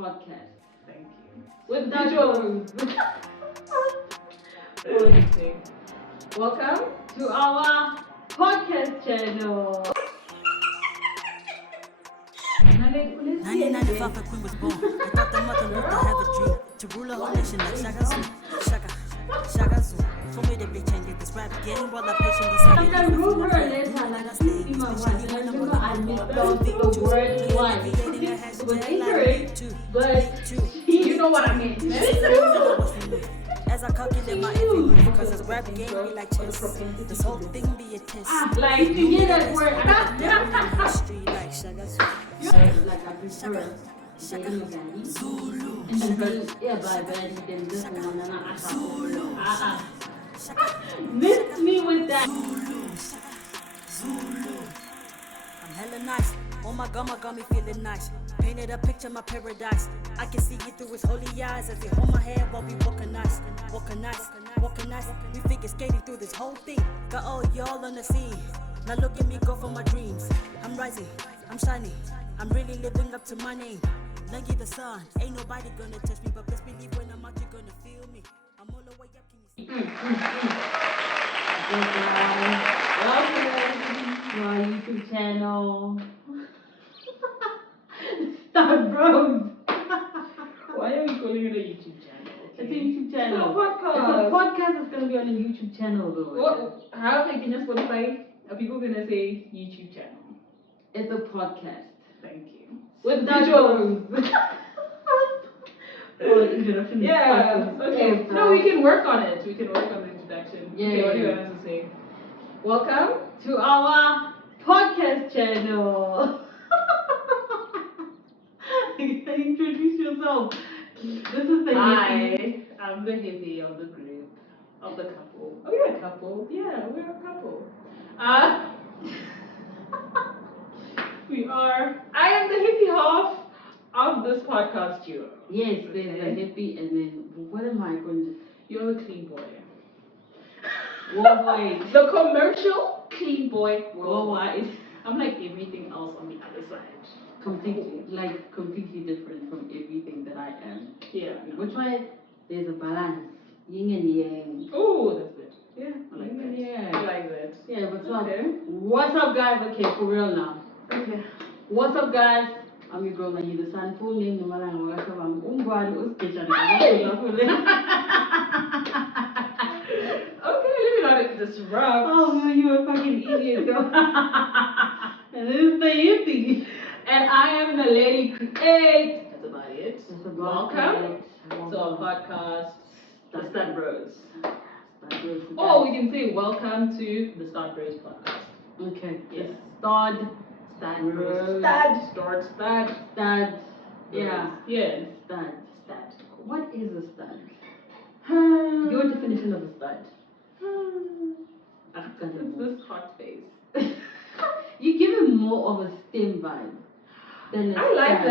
podcast. Thank you. With visuals. Welcome to our podcast channel. 1995, a queen was born. I thought the mother Luther have a dream to rule a whole nation like Shaka Zulu. Shaka Zulu. For me, they be changing this rap game while I patiently Sometimes I wrote her a letter and I couldn't see my wife. And I remember I misspelled the word twice. It was incorrect, but you know what I mean. As I calculate my every move, because this rap game be like chess. This whole thing be a test. like to get that word. History like Shaka Zulu. Like I prefer dating a daddy. And then being by daddy, then this one and I Zulu. Miss me with that. I'm hella nice. Oh my God, me feeling nice. Painted a picture of my paradise. I can see you through his holy eyes as they hold my hand while we walking nice. We figure skating through this whole thing. Got all y'all on the scene. Now look at me go for my dreams. I'm rising, I'm shining. I'm really living up to my name. Langi the sun. Ain't nobody gonna touch me, but best believe when I'm out, you're gonna feel me. I'm all the way up. Can you see? Welcome to our YouTube channel. Start Bros. Why are we calling it a YouTube channel? It's a YouTube channel. It's a podcast. It's a podcast that's going to be on a YouTube channel though. How like in your Spotify are people gonna say YouTube channel? It's a podcast. Thank you. With visuals. Introduction. Yeah. Okay. No, we can work on it. We can work on the introduction. Yeah. Okay. What do you want us to say? Welcome to our podcast channel. Introduce yourself. This is the hippie. I'm the hippie of the group, of the couple. Oh, you're a couple? Yeah, we're a couple. We are. I am the hippie half of this podcast duo. Yes, there's the hippie, and then what am I going to? You're the clean boy. Worldwide. The commercial clean boy worldwide. I'm like everything else on the other side. Completely different from everything that I am. Yeah. Which way there's a balance. Yin and yang. Oh, that's good. Yeah, I like that. Yeah. I like that. Yeah, what's up guys? Okay, for real now. Okay. What's up guys? I'm your girl Langi, the sun full name Malanga Wakabam Umbwan Uskishan. Okay, let me not disrupt. Oh man, you a fucking idiot though. And this is the hippie. And I am Naledi Create. That's about it. Welcome to our podcast, The Stud Bros. Oh, we can say welcome to the Stud Bros podcast. Okay. Yes. Stud Bros. Stud. Yeah. Yes. Stud. What is a stud? Your definition of a stud. It's this hot face. You give him more of a STEM vibe than a I like stud.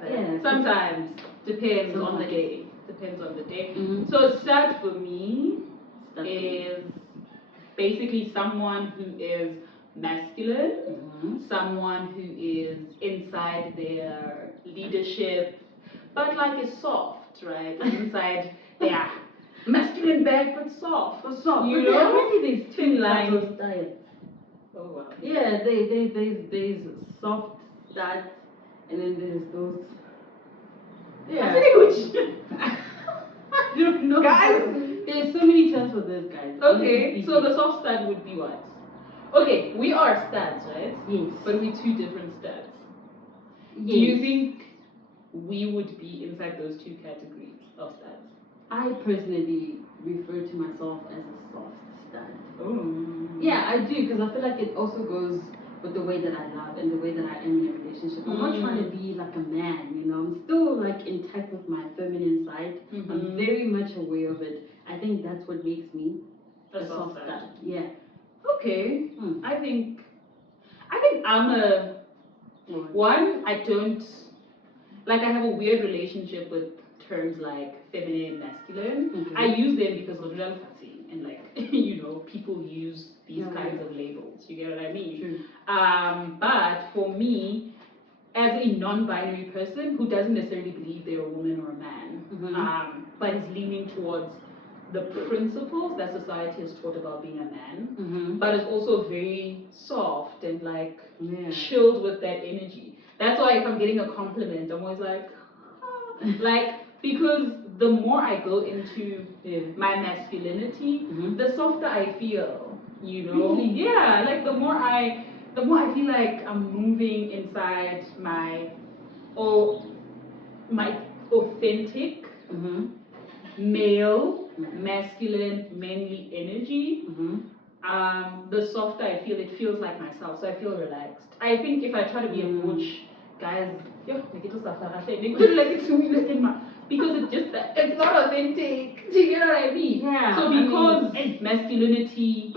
that. Yeah. Sometimes. Depends on the day. Mm-hmm. So stud for me is basically someone who is masculine, someone who is inside their leadership, but like is soft, right? Inside, yeah, masculine back but soft. You know, really there's two lines of styles. Oh wow. Yeah, there's soft studs, and then there's those. Yeah. You don't know. Guys, there's so many terms for this, guys. Okay, so the soft stud would be what? Okay, we are studs, right? Yes. But we're two different studs. Yes. Do you think we would be inside those two categories of studs? I personally refer to myself as a soft stud. Oh. Yeah, I do, because I feel like it also goes with the way that I love and the way that I am in a relationship. I'm not trying to be like a man, you know. I'm still like intact with my feminine side. I'm very much aware of it. I think that's what makes me a soft stud. Yeah. Okay. I think I'm a one. I don't like. I have a weird relationship with terms like feminine, masculine. I use them because of real and like you know people use these kinds of labels. You get what I mean? True. But for me, as a non-binary person who doesn't necessarily believe they're a woman or a man, but is leaning towards the principles that society has taught about being a man, but is also very soft and like chilled with that energy. That's why if I'm getting a compliment, I'm always like, like, because the more I go into my masculinity, the softer I feel, you know? Really? Yeah, like the more I feel like I'm moving inside my authentic male, masculine, manly energy, the softer I feel, it feels like myself, so I feel relaxed. I think if I try to be a butch, guys, because it's not authentic. Do you get what I mean? Yeah. So because masculinity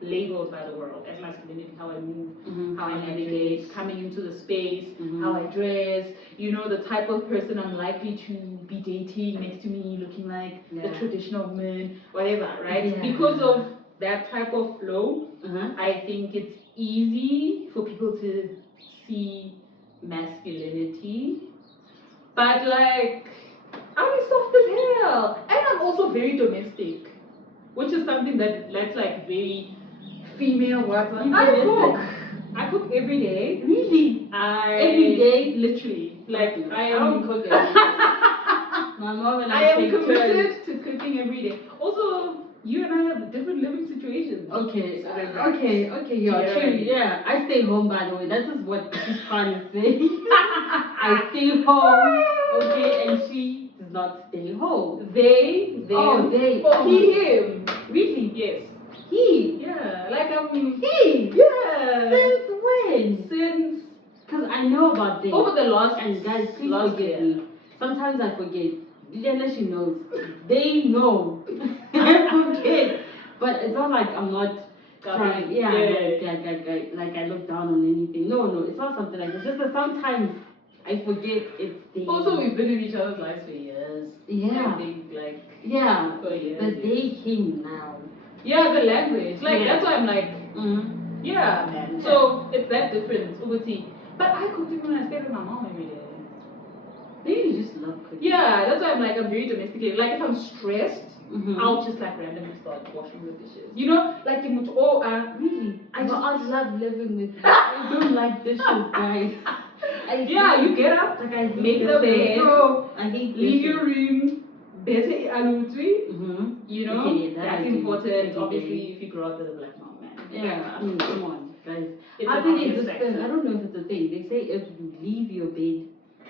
labeled by the world as masculinity, how I move, how I navigate, coming into the space, how I dress, you know, the type of person I'm likely to be dating next to me, looking like the traditional woman, whatever, right? Yeah. Because of that type of flow, I think it's easy for people to see masculinity, but like, I'm soft as hell, and I'm also very domestic, which is something that's like very female. What I cook every day. Really? Every day? Literally, like I don't cook every day. My mom and I am committed to cooking every day. Also, you and I have different living situations. Okay, So okay, yeah, true, yeah. I stay home, by the way. That is what she's trying to say. I stay home, okay, and she does not stay home. They. Oh, him. Really? Yes. He? Yeah, like He? Yeah. Since when? Since. Because I know about this. Over the last. And guys, please last forgive year. me. Sometimes I forget. Diana, she knows. They know. I forget. But it's not like I'm not trying. Like I look down on anything. No, it's not something like that. It's just that sometimes I forget it's day. Also, we've been in each other's lives for years. Yeah. I think like. Yeah. For years. The day came now. Yeah, the language. Like that's why I'm like. Yeah, man. Yeah. So it's that difference. But I cooked even when I stayed with my mom every day. Maybe you just love cooking. Yeah, that's why I'm like, I'm very domesticated. Like if I'm stressed, I'll just like randomly start washing the dishes. You know, like you really? I love living with you. I don't like dishes, guys. You get up, like I make the bed, I hate leave your room, better alutri. You know, okay, that's important. Obviously, if you grow up as a black mom, man. Yeah, I mean, come on, guys. It's I an think obvious it's factor. I don't know if it's a thing. They say if you leave your bed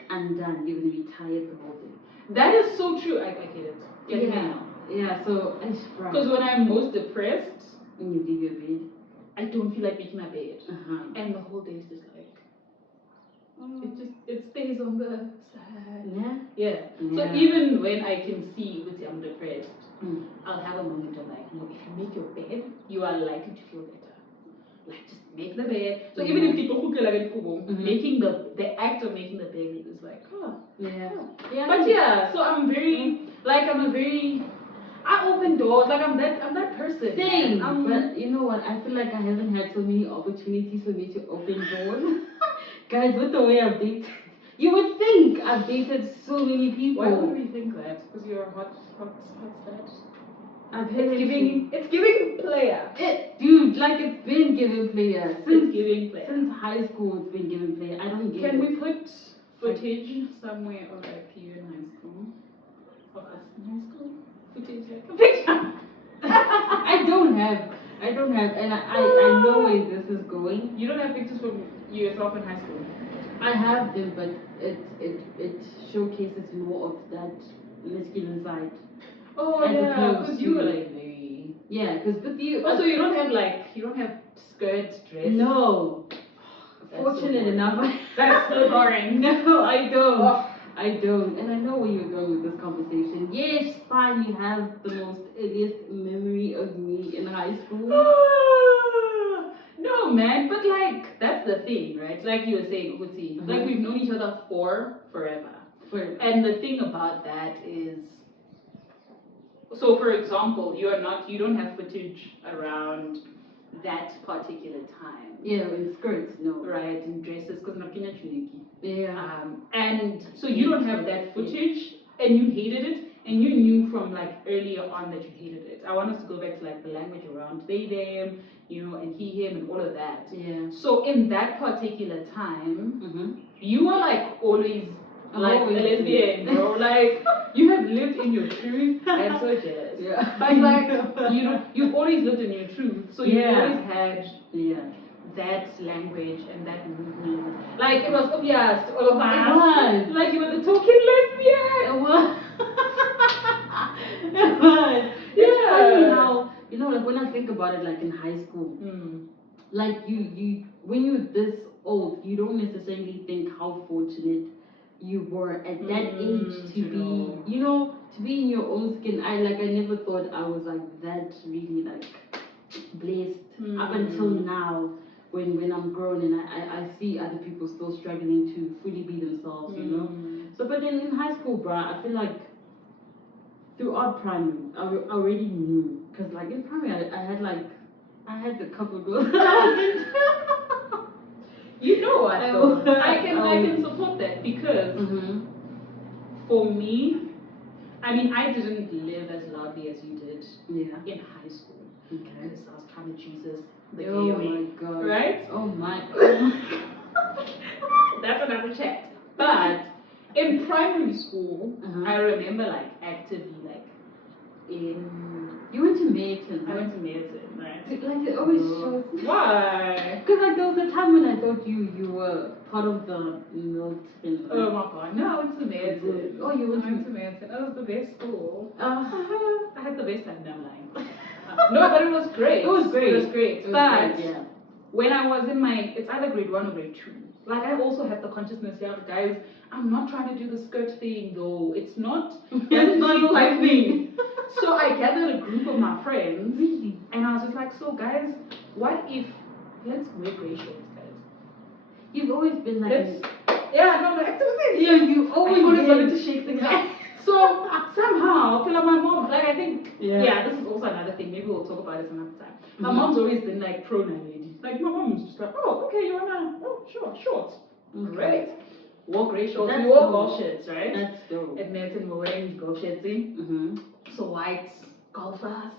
undone, you're gonna be tired the whole day. That is so true. I get it. Getting it now. Yeah, so because when I'm most depressed, when you leave your bed, I don't feel like making my bed, and the whole day is just like it stays on the side. Yeah. So even when I can see that I'm depressed, I'll have a moment of like, no, if you make your bed, you are likely to feel better. Like just make the bed. So even if people who like making the act of making the bed is like, But so I'm very I open doors, like I'm that person. Same. But you know what? I feel like I haven't had so many opportunities for me to open doors. Guys, with the way I've dated, you would think I've dated so many people. Why would we think that? Because you're a hot stat. It's giving player. Dude, like it's been giving player. Since high school, it's been giving player. I don't get it. Can we put footage somewhere of like you in high school? Of us in high school? Footage like a picture. I don't have, and I know where this is going. You don't have pictures from yourself in high school? I have them, but it showcases more of that masculine side. Oh yeah, because you were like very. Yeah, because with you. Also, you don't have skirt, dress. No. Fortunate enough. That's so boring. No, I don't. Oh. I don't. And I know where you're going with this conversation. Yes, fine, you have the most earliest memory of me in high school. No, man, but like, that's the thing, right? Like you were saying, Uti, like we've known each other for forever. And the thing about that is, so for example, you don't have footage around that particular time. Yeah, in skirts, no. Right, in dresses, because Markina Chuniki. Yeah. And so you don't have that footage, and you hated it, and you knew from like earlier on that you hated it. I want us to go back to like the language around they, them, you know, and he, him, and all of that. Yeah. So in that particular time, you were like always like a lesbian, bro. Like you have lived in your truth. I am so jealous. Yeah. But like you've always lived in your truth. So you always had that language and that movement. Like it was obvious to all of us. It was. Like you were the token lesbian. It was. It was. It's funny how, you know, like when I think about it, like in high school, like you when you're this old, you don't necessarily think how fortunate you were at that age to be, you know, to be in your own skin. I never thought I was like that really like blessed up until now. When I'm grown and I see other people still struggling to fully be themselves, you know. So, but then in high school, bruh, I feel like throughout primary, I already knew. Because like in primary, I had a couple of girls that I was into. You know what though? I can support that because for me, I mean, I didn't live as loudly as you did in high school. Okay. Because I was trying to Jesus the Oh gay my way. god. Right? Oh my. That's another chat. But in primary school, I remember like actively like you went to Mayton. I went to Mayton, right? Like it always shows. Why? Because like there was a time when I thought you were part of the Milton. Oh my god, no, I went to Mayton. Oh, you went to Mayton. That was the best school. I had the best time. No, I'm lying. No, but it was great. It was great. But when I was in my, it's either grade 1 or grade 2. Like I also had the consciousness, guys, I'm not trying to do the skirt thing though. It's not, doesn't feel like me. So I gathered a group of my friends, and I was just like, so guys, what if, let's wear grey shorts, guys. You've always been like, actively. Yeah, you always wanted to shake things up. So somehow, my mom, like I think, this is also another thing. Maybe we'll talk about it another time. My mom's always been like pro Naledi. Like my mom's just like, oh, okay, you wanna, sure, shorts, great. Wore grey shorts. We wore golf shirts, right? That's dope. At Milton, we're wearing golf shirts. So white golfers,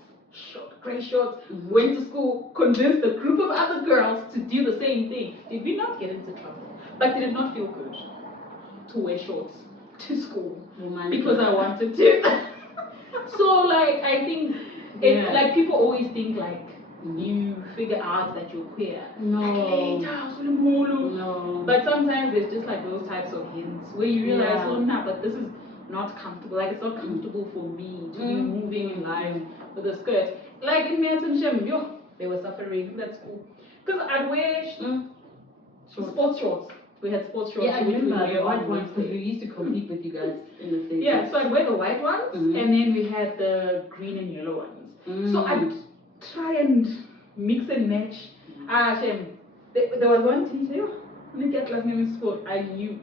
grey shorts. Went to school, convinced a group of other girls to do the same thing. Did we not get into trouble? But did it not feel good to wear shorts to school because I wanted to? So like I think like people always think like you figure out that you're queer. No. No. But sometimes there's just like those types of hints where you realize, oh nah, but this is not comfortable. Like it's not comfortable for me to be moving in life with a skirt. Like in Milton Shem, they were suffering. That's cool. Because I'd wear sports shorts. We had sports shorts. Yeah, I remember the white ones because we used to compete with you guys in the same. Yeah, so I'd wear the white ones, and then we had the green and yellow ones. So I'd try and mix and match. Shem, there was one teacher, when you get last name in sport, I knew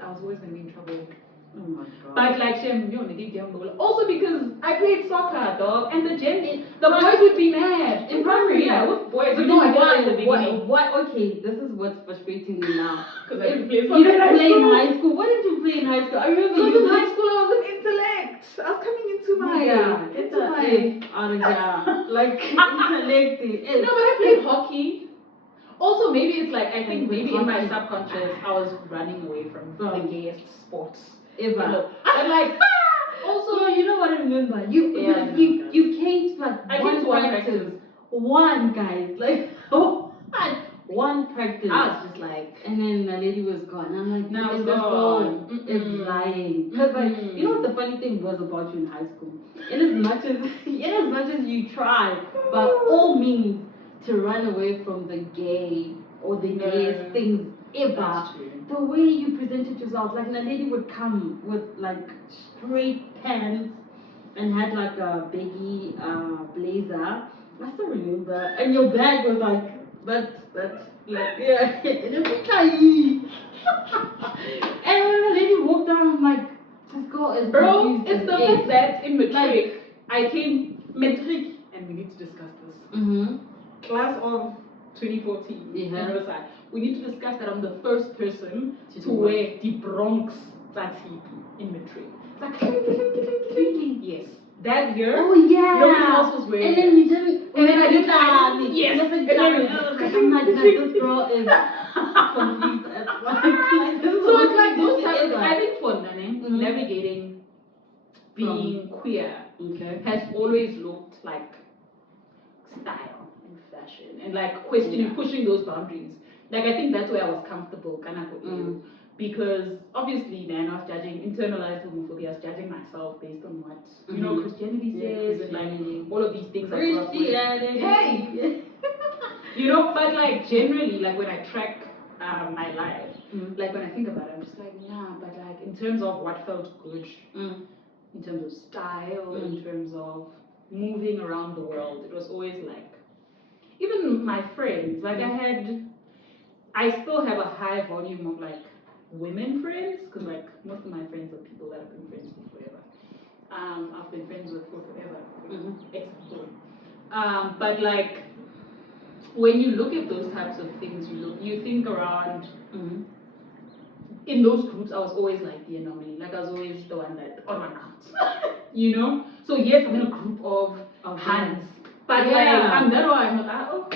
I was always going to be in trouble. Oh my god. But like Shem, also because I played soccer, dog, and the boys would be mad in primary. Yeah, with boys. But okay, this is what's frustrating me now. Because I didn't play soccer. You didn't play in high school. What did you play in high school? I remember because in high school I was an intellect. I was coming into my like intellecting. No, but I played hockey. Also, maybe it's like I think maybe in my subconscious I was running away from the gayest sports ever. And like also, no, you know what I remember? You came to like one practice. One, guys, like one practice. I was just like, and then the lady was gone. I'm like, no, this girl is lying. Because like, you know what the funny thing was about you in high school? In as much as you tried, by all means, to run away from the gay or the gayest things ever, the way you presented yourself, like Naledi would come with like straight pants and had like a baggy blazer. I still remember, and your bag was like that and it was tiny. And when Naledi walked down, I'm like, this girl is bro. It's the fact that in matric I came matric, and we need to discuss this. class of 2014. Yeah. We need to discuss that I'm the first person to wear the Bronx Tati in matric. It's like, yes. That year, nobody else was wearing it. And then you didn't. And then I didn't. Yes. And then I'm like, this girl is confused as fuck. So it's like those types of. I think for Nane, navigating being queer has always looked like style and fashion and like questioning, pushing those boundaries. Like I think that's where I was comfortable, because obviously then I was judging internalized homophobia. I was judging myself based on what Christianity says and like all of these things I grew up with. Hey, but like generally, like when I track my life, like when I think about it, I'm just like nah. But like in terms of what felt good, in terms of style, in terms of moving around the world, it was always like even my friends. Like I still have a high volume of like women friends because like most of my friends are people that I've been friends with forever. I've been friends with for forever. Example. But like when you look at those types of things, you think around. In those groups, I was always like the anomaly. Like I was always the one that odd one out. So yes, I'm in a group of hands, but like I'm that or I'm not.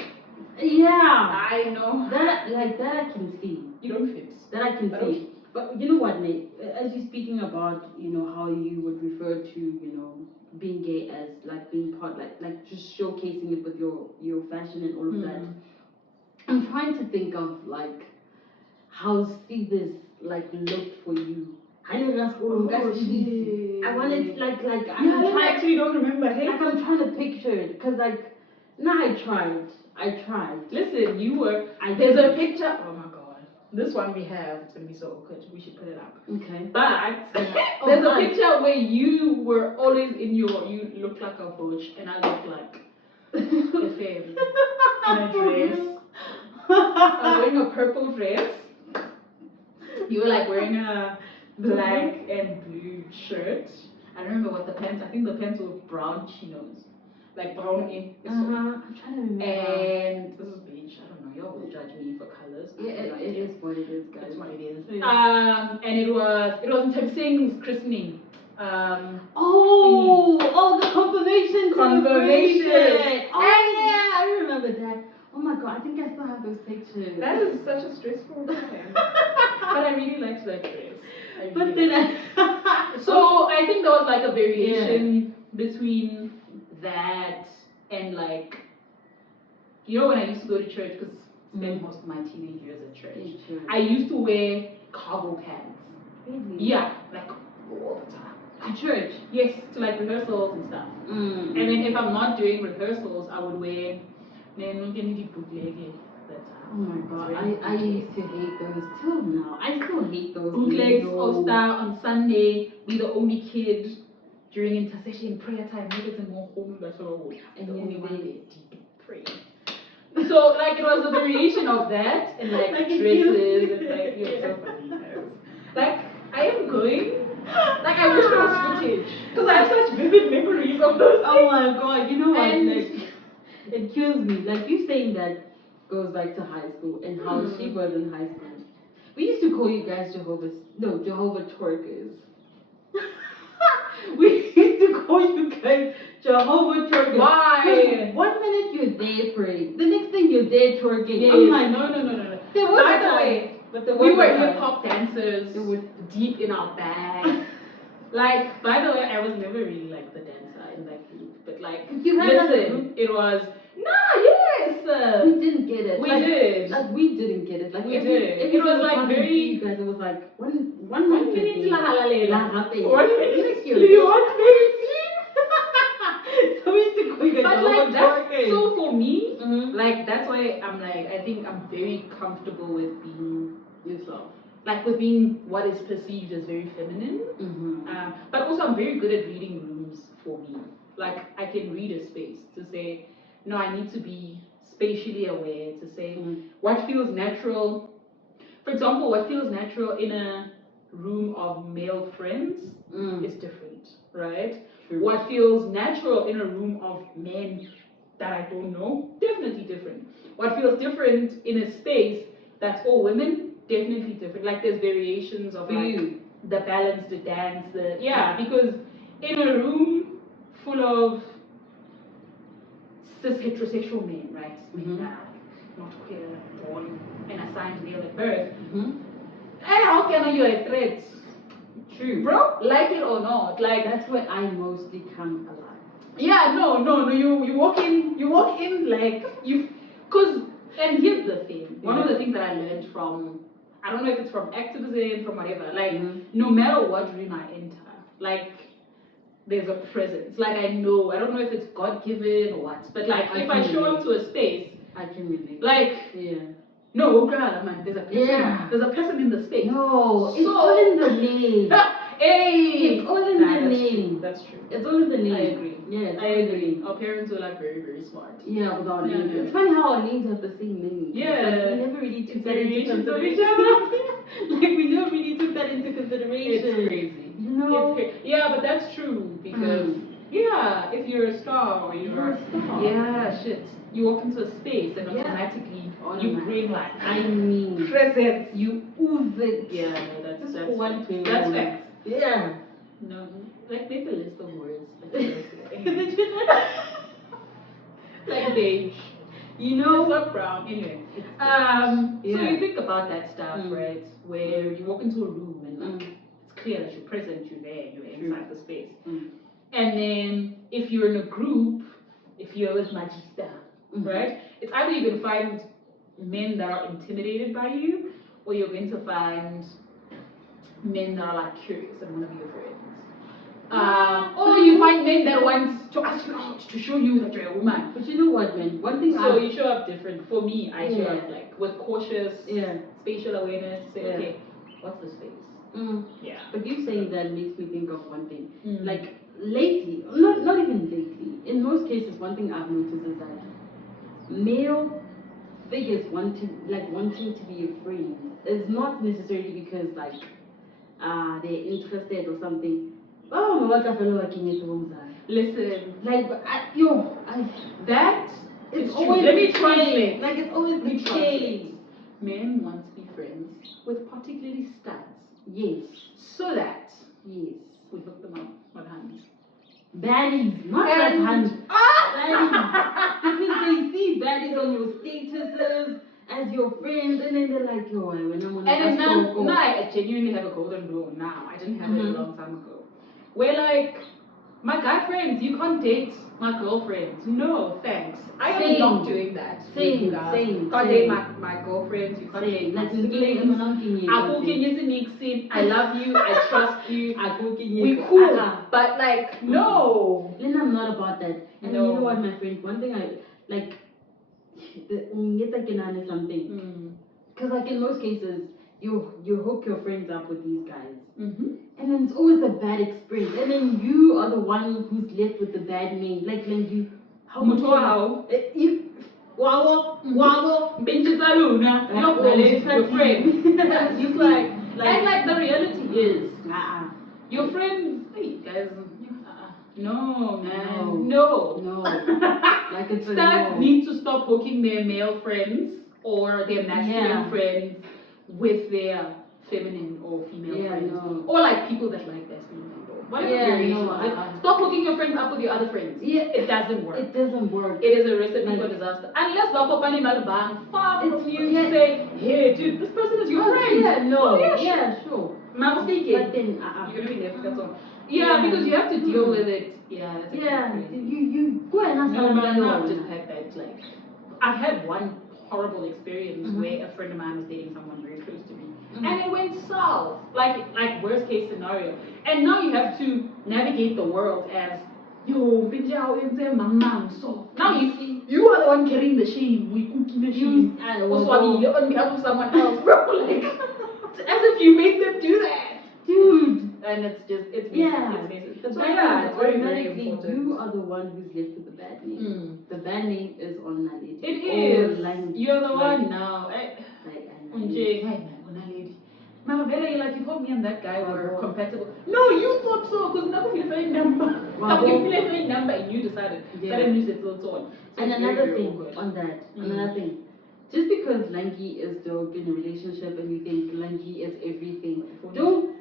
Yeah. I know. That I can see. You don't fit. That I can see. But you know what, Nate? As you're speaking about, how you would refer to, being gay as like being part, like just showcasing it with your fashion and all of that. I'm trying to think of like how this like looked for you. I wanted like I actually don't remember. Hey, like I'm trying to picture it because like I tried. Listen, you were. There's a picture. Oh my god, this one we have. It's gonna be so awkward. We should put it up. Okay. But there's a picture where you were always in your. You look like a butch, and I look like a femme in a dress. I was wearing a purple dress. You were like wearing a black and blue shirt. I don't remember what the pants. I think the pants were brown chinos, like brown in. I'm trying to remember. And this is beige. I don't know. Y'all will judge me for colors. Yeah, it is what it is, guys. It's what it is. Yeah. And it was in Temsing's christening. The confirmation. Oh yeah, I remember that. Oh my god, I think I still have those pictures. That is such a stressful time. But I really liked that dress. So I think there was like a variation between that and like, when I used to go to church because I spent most of my teenage years at church. I used to wear cargo pants. Really? Yeah, like all the time. To church? Yes, to like rehearsals and stuff. And then if I'm not doing rehearsals, I would wear oh my god, I used to hate those till now. I still hate those. Bootlegs, All-Star on Sunday, be the only kid during intercession prayer time. And the only one there deep praying. So like it was a variation of that and like dresses and like you're so funny. Like I am going. Like I wish there was footage because I have such vivid memories of those. Oh my god, you know what? Like, it kills me. Like you saying that goes back to high school and how she was in high school. We used to call you guys Jehovah twerkers. We used to call you guys Jehovah twerkers. Why? 1 minute you're there praying, the next thing you're there twerking. Yes. I'm like, no. By the way, we were hip hop dancers. It was deep in our bag. Like, by the way, I was never really like the dancer in that group, but like, listen, it was yes. We didn't get it. We did. Like we didn't get it. Like we did. It was like very. You guys, it was like one minute la halalela. 1 minute. You want me? So we used to go get but like that's so for me, like that's why I'm like I think I'm very comfortable with being yourself. Like with being what is perceived as very feminine. But also I'm very good at reading rooms for me. Like I can read a space to say, no, I need to be spatially aware to say what feels natural. For example, what feels natural in a room of male friends is different, right? True. What feels natural in a room of men that I don't know, definitely different. What feels different in a space that's all women, definitely different. Like there's variations of like the balance, the dance, because in a room full of cis heterosexual men, right? Men that are not queer, born and assigned male at birth. And how can you a threat? True. Bro, like it or not, like that's where I mostly come alive. Yeah, no. You walk in like you, cause. And here's the thing. One of the things that I learned from, I don't know if it's from activism, from whatever. Like, no matter what room I enter, like, there's a presence. Like I know. I don't know if it's God given or what, but like if I show up to a space, I can relate. Like, no, God, man, there's a person. There's a person in the space. No, it's all in the name. Hey, it's all in the name. That's true. It's all in the name. I agree. Yeah, I agree. Our parents were like very, very smart. Yeah, with our names. It's funny how our names have the same meaning. Yeah. Like, we never really took that into consideration. Like we never really took that into consideration. It's crazy. You know? Yeah, but that's true because if you're a star or you're a star. Yeah, shit. You walk into a space and automatically you bring like presence. You ooze it. Yeah, no, that's facts. Yeah. No, like make a list of words. Like beige. You know, it's not brown. Anyway, so you think about that stuff, right? Where you walk into a room and like it's clear that you're present, you're there, you're inside the space. And then if you're in a group, if you're with Magista, right? It's either you're gonna find men that are intimidated by you, or you're going to find men that are like curious and want to be your friends. Or you find men that want to ask you out to show you that you're a woman. But you know what, man? One thing. So you show up different. For me, I show up like with cautious spatial awareness. To say, okay, what's the space? Yeah. But you saying that makes me think of one thing. Like lately, not even lately. In most cases, one thing I've noticed is that male figures wanting to be a friend is not necessarily because like they're interested or something. Oh, what a fellow working at home. Listen, like that it's is always true. Let me translate. Like it's always the case. Men want to be friends with particularly studs. Yes. So that we hook them up with hands. Baddies, not just hands. Baddies. Because they see baddies on your statuses as your friends, and then they're like, yo, when I'm on I genuinely have a golden rule now. I didn't have it a long time ago. Where like my guy friends, you can't date my girlfriends. No, thanks. I am not doing that. Same. Can't date my girlfriends. You can't date my siblings. I love you. I trust you. We cool. But like, no. Then I'm not about that. And you know what, my friend? One thing I like. Something. Because like in most cases, you hook your friends up with these guys. And then it's always a bad experience. And then you are the one who's left with the bad name. Like you, how much you Wago, Benjitaluna, your friend. It's like, and like the reality is, your friends, hey guys, no man, no. Like it's Studs need to stop hooking their male friends or their masculine friends with their feminine or female friends, or like people that like masculine people. Whatever variation. Stop hooking your friends up with your other friends. It doesn't work. It doesn't work. It is a recipe for disaster. Unless Wakopani Malban far from you to say, hey dude, this person is your friend. Sure. But then you're gonna be left, that's all. Because you have to deal with it. That's you go and ask I've just had that like I've had one horrible experience where a friend of mine was dating someone very close to me. And it went south. Like worst case scenario. And now you have to navigate the world as yo, so now you are the one carrying the shame. We cooking the shame. Also on behalf of someone else, bro. Like as if you made them do that. Dude. And it's messy. It's messy. So it's very, very important. You are the one who's left with the bad name. The bad name is on Naledi. It is. Langi. You're the one now. Mavela, you thought me and that guy were compatible. No, you thought so, because never feel a number. Never feel a number, and you decided. Certain news and so on. So and another thing awkward. on that, another thing. Just because Langi is dope in a relationship and you think Langi is everything, don't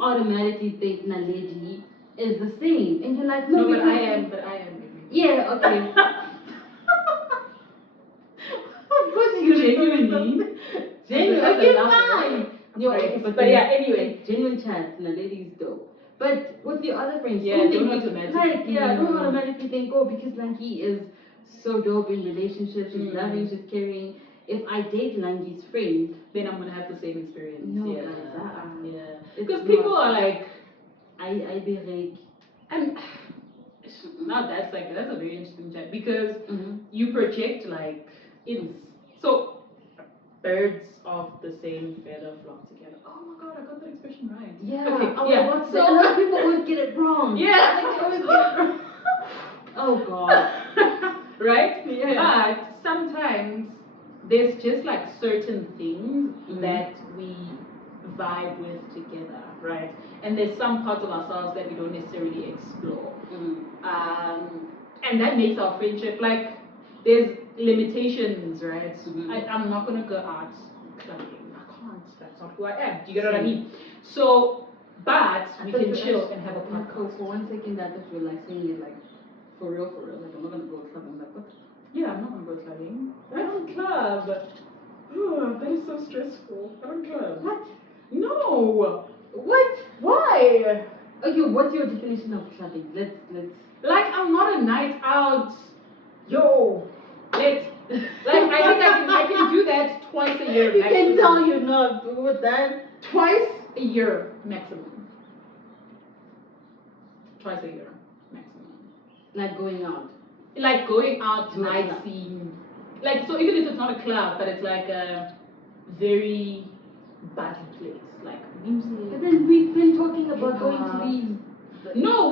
automatically think Naledi is the same. And you're like, no, but I am everything. Yeah, okay. Genuinely. Okay, fine. But yeah, anyway. Genuine chat, Naledi is dope. But with your other friends, don't automatically think, oh, because Langi is so dope in relationships, she's loving, she's caring. If I date Langi's friend, then I'm gonna have the same experience. No, guys, because people are like, I be like, and now that's a very interesting chat because you project like it's so birds of the same feather flock together. Oh my god, I got that expression right. Yeah. Okay. So a lot of people always get it wrong. Yeah. Like they always get it wrong. Oh god. Right? Yeah. But sometimes there's just like certain things that we vibe with together, right? And there's some parts of ourselves that we don't necessarily explore. And that makes our friendship like there's limitations, right? I'm not gonna go out clubbing. I can't. That's not who I am. Do you get what I mean? So, but we can chill and have a podcast. For 1 second, I thought you were like saying it like for real. Like I'm not gonna go clubbing. I'm like what? Yeah, I'm not gonna go clubbing. I don't club. Oh, that is so stressful. I don't club. What? No. What? Why? Okay, what's your definition of clubbing? Let's. Like I'm not a night out. Yo, let's. Like I can do that twice a year. You maximum. can tell you're not with that. Twice a year maximum. Twice a year maximum. Like going out. Like going out night scene. Like so even if it's not a club, but it's like a very buzzy place, like music. But then we've been talking about going to these. No,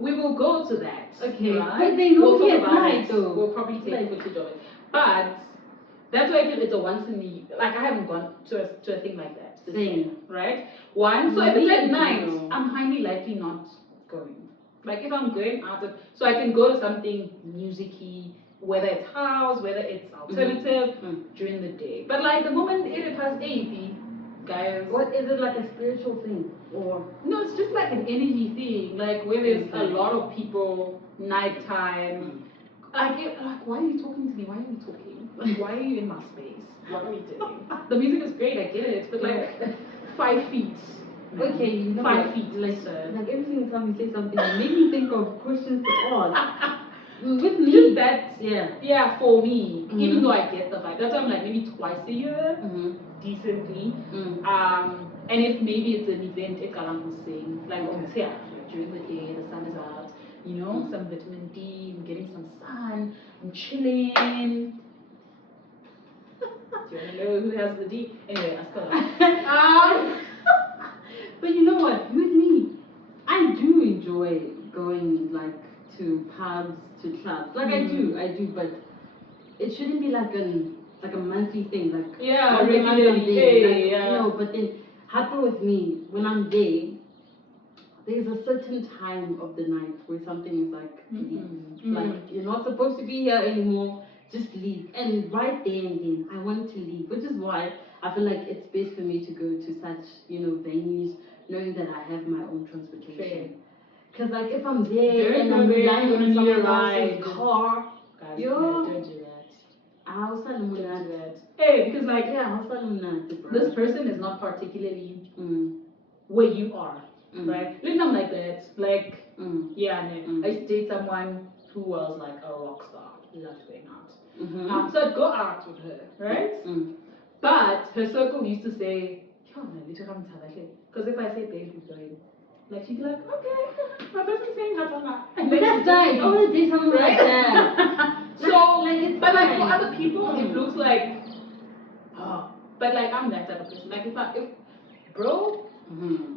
we will go to that. Okay, right? but they know we'll at night though. We'll probably take footage of it. But that's why I feel it's a once in the like I haven't gone to a thing like that. Same. Right? One. So if it's at night, I'm highly likely not going. Like if I'm going out so I can go to something musicy, whether it's house, whether it's alternative during the day. But like the moment it past 80, guys. What is it, like a spiritual thing or? No, it's just like an energy thing. Like where there's a lot of people, nighttime. Like why are you talking to me? Why are you talking? Like why are you in my space? What are we doing? The music is great, I get it, but like 5 feet. Okay, you know 5 feet. Like every single time you say something, you make me think of questions to ask. With me, just that. Yeah, for me, even though I get the vibe, that's why I'm like maybe twice a year, decently. And if maybe it's an event, I'm saying like during the day, the sun is out, some vitamin D, I'm getting some sun, I'm chilling. Do you want to know who has the D? Anyway, ask her. But you know what? With me, I do enjoy going like to pubs, to clubs. Like I do, but it shouldn't be like a monthly thing. Like regularly. No, but then happen with me when I'm there. There's a certain time of the night where something is like leave. Like you're not supposed to be here anymore. Just leave. And right there and then I want to leave, which is why I feel like it's best for me to go to such venues, knowing that I have my own transportation. Because like if I'm there and I'm relying on someone else's car, guys, don't do that. Don't do that. Hey, because like this person is not particularly where you are, right? Listen, I'm like that. Like I used to date someone who was like a rock star. Loved going out. So I'd go out with her, right? But her circle used to say, because if I say babe, we're going. Like she'd be like, okay, my person's saying Hatana. But that's nice. I want to date someone like that. So, but like for other people, it looks like, but like I'm that type of person. Like if bro,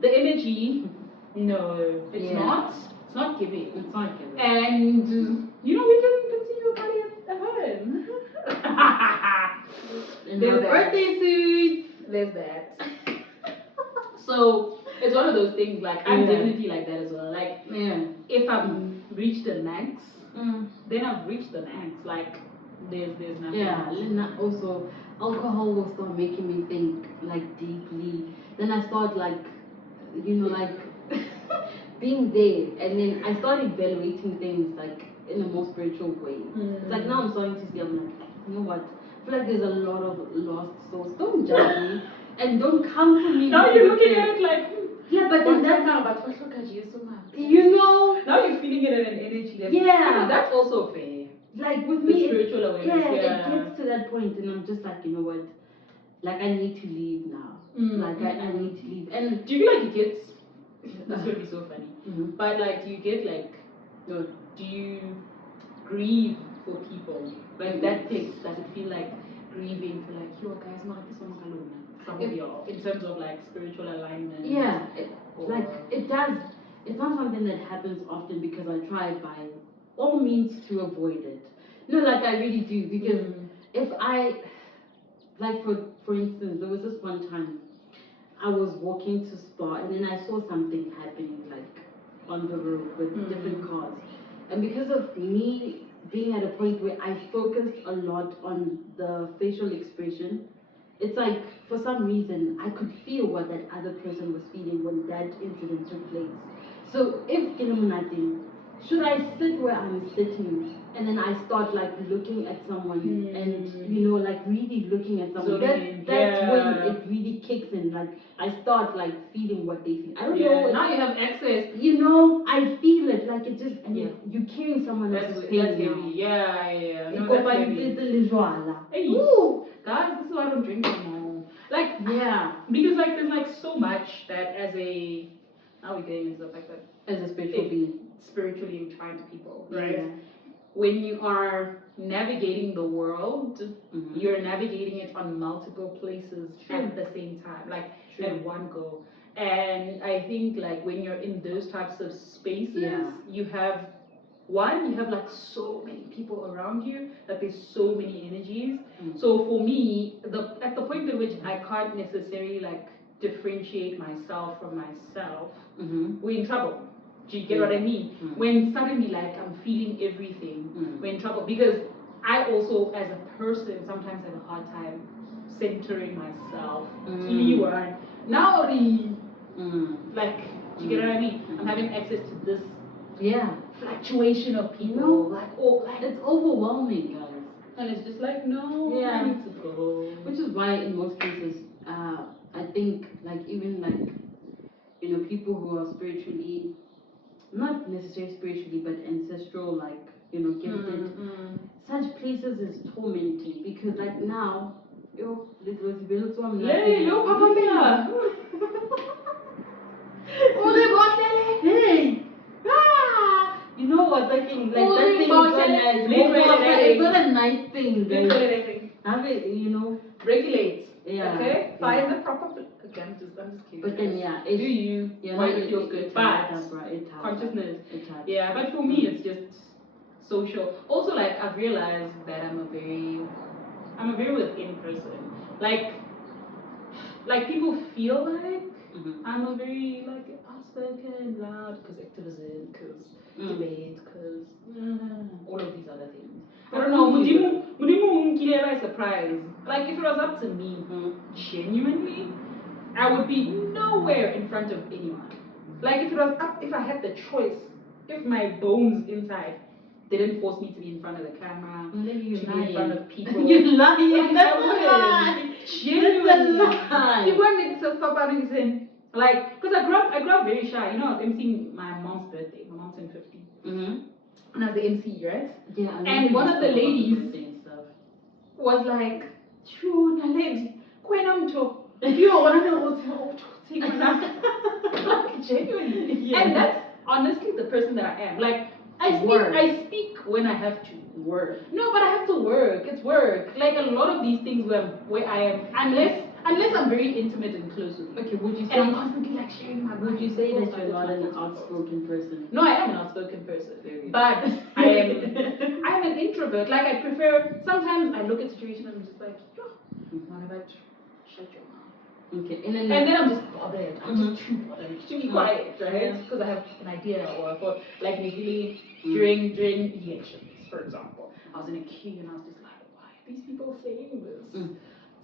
the energy, no, it's not. It's not giving. It's not giving. And we can continue a party at home. In her birthday suit. There's that. So it's one of those things. Like I'm definitely like that as well. Like if I've reached the max, then I've reached the max. Like there's nothing. Yeah, and also alcohol will start making me think like deeply. Then I start like, like being there, and then I start evaluating things like in a more spiritual way. It's like now I'm starting to see. I'm like, you know what? I feel like there's a lot of lost souls. Don't judge me, and don't come for me. Now you're looking at it like. Yeah, but then that's now, but what look at you so much. Now you're feeling it at an energy level. Yeah, that's also fair. Like with the me, spiritual awareness. it gets to that point, and I'm just like, you know what? Like I need to leave now. I need to leave. And do you feel like it gets? That's gonna be so funny. But like, do you get like? Do you grieve for people? Like that place, does it feel like grieving for like, yo guys, some of y'all in terms of like spiritual alignment? Yeah, it does. It's not something that happens often because I try by all means to avoid it. No, like I really do, because if I, like for instance, there was this one time I was walking to Spa, and then I saw something happening like on the road with different cars, and because of me being at a point where I focused a lot on the facial expression, it's like for some reason I could feel what that other person was feeling when that incident took place. So if Kilumunati, should I sit where I'm sitting and then I start like looking at someone and like really looking at someone, that's when it really kicks in. Like I start like feeling what they feel. I don't know. Now you have access. I feel it like it just, and you're carrying someone else's pain. That's now. heavy. Yeah. No, Hey, guys, this is why I don't drink anymore. Like because like there's like so much that as a, now we're getting into the fact that as a spiritual being, spiritually inclined people, Yeah. right? When you are navigating the world, you're navigating it on multiple places at the same time, like at one go. And I think like when you're in those types of spaces, you have like so many people around you, that there's so many energies. So for me, at the point at which I can't necessarily like differentiate myself from myself, we're in trouble. Do you get what I mean? When suddenly like I'm feeling everything, we're in trouble, because I also as a person sometimes have a hard time centering myself. Now like, do you get what I mean? I'm having access to this fluctuation of people, it's overwhelming, guys. And it's just like, no, I need to go. Which is why in most cases, I think like even like people who are spiritually, not necessarily spiritually, but ancestral, like gifted, such places is tormenting, because like now, hey. You know what I think? Like that thing is not nice. It's not a nice thing. Have it, regulate. Yeah. Okay. Find the proper. Okay, I'm just kidding. But then do you? Why it feels good? But consciousness. Yeah, but for me it's just social. Also, like I've realized that I'm a very within person. Like people feel like I'm a very like outspoken, loud, because activism, because debate, because all of these other things. I don't know. Mudimu by surprise. Like if it was up to me, genuinely, I would be nowhere in front of anyone. Like if I had the choice, if my bones inside didn't force me to be in front of the camera, to be in front of people. You're lying. That's a lie. Genuinely. You wanted to talk about it, like, because I grew up very shy. I was emceeing my mom's birthday. My mom turned 50. And I was the MC, right? Yeah. And one of the ladies was like, "True, Naledi, kwenamto. You wanna know genuinely." Yeah. And that's honestly the person that I am. Like I speak when I have to work. No, but I have to work. It's work. Like a lot of these things where I am, unless I'm very intimate and close with you. Okay, would you say? And I'm constantly like sharing my. Would you say that you're not an outspoken person? No, I am an outspoken person, but I am an introvert. Like I prefer. Sometimes I look at situations and I'm just like, yo, not about shut your mouth. Okay. And then I'm just bothered. I'm just too bothered to be quiet, right? Because I have an idea or a thought. Like usually during elections, for example, I was in a queue and I was just like, why are these people saying this?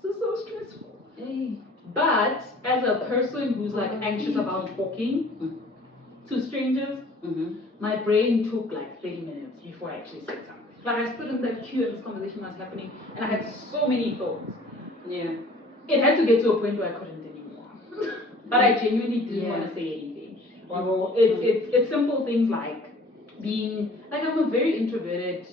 This is so stressful. Hey. But as a person who's like anxious about talking to strangers, my brain took like 30 minutes before I actually said something. Like I stood in that queue and this conversation was happening and I had so many thoughts. Yeah. It had to get to a point where I couldn't anymore. But I genuinely didn't want to say anything. Or it's simple things like being like I'm a very introverted,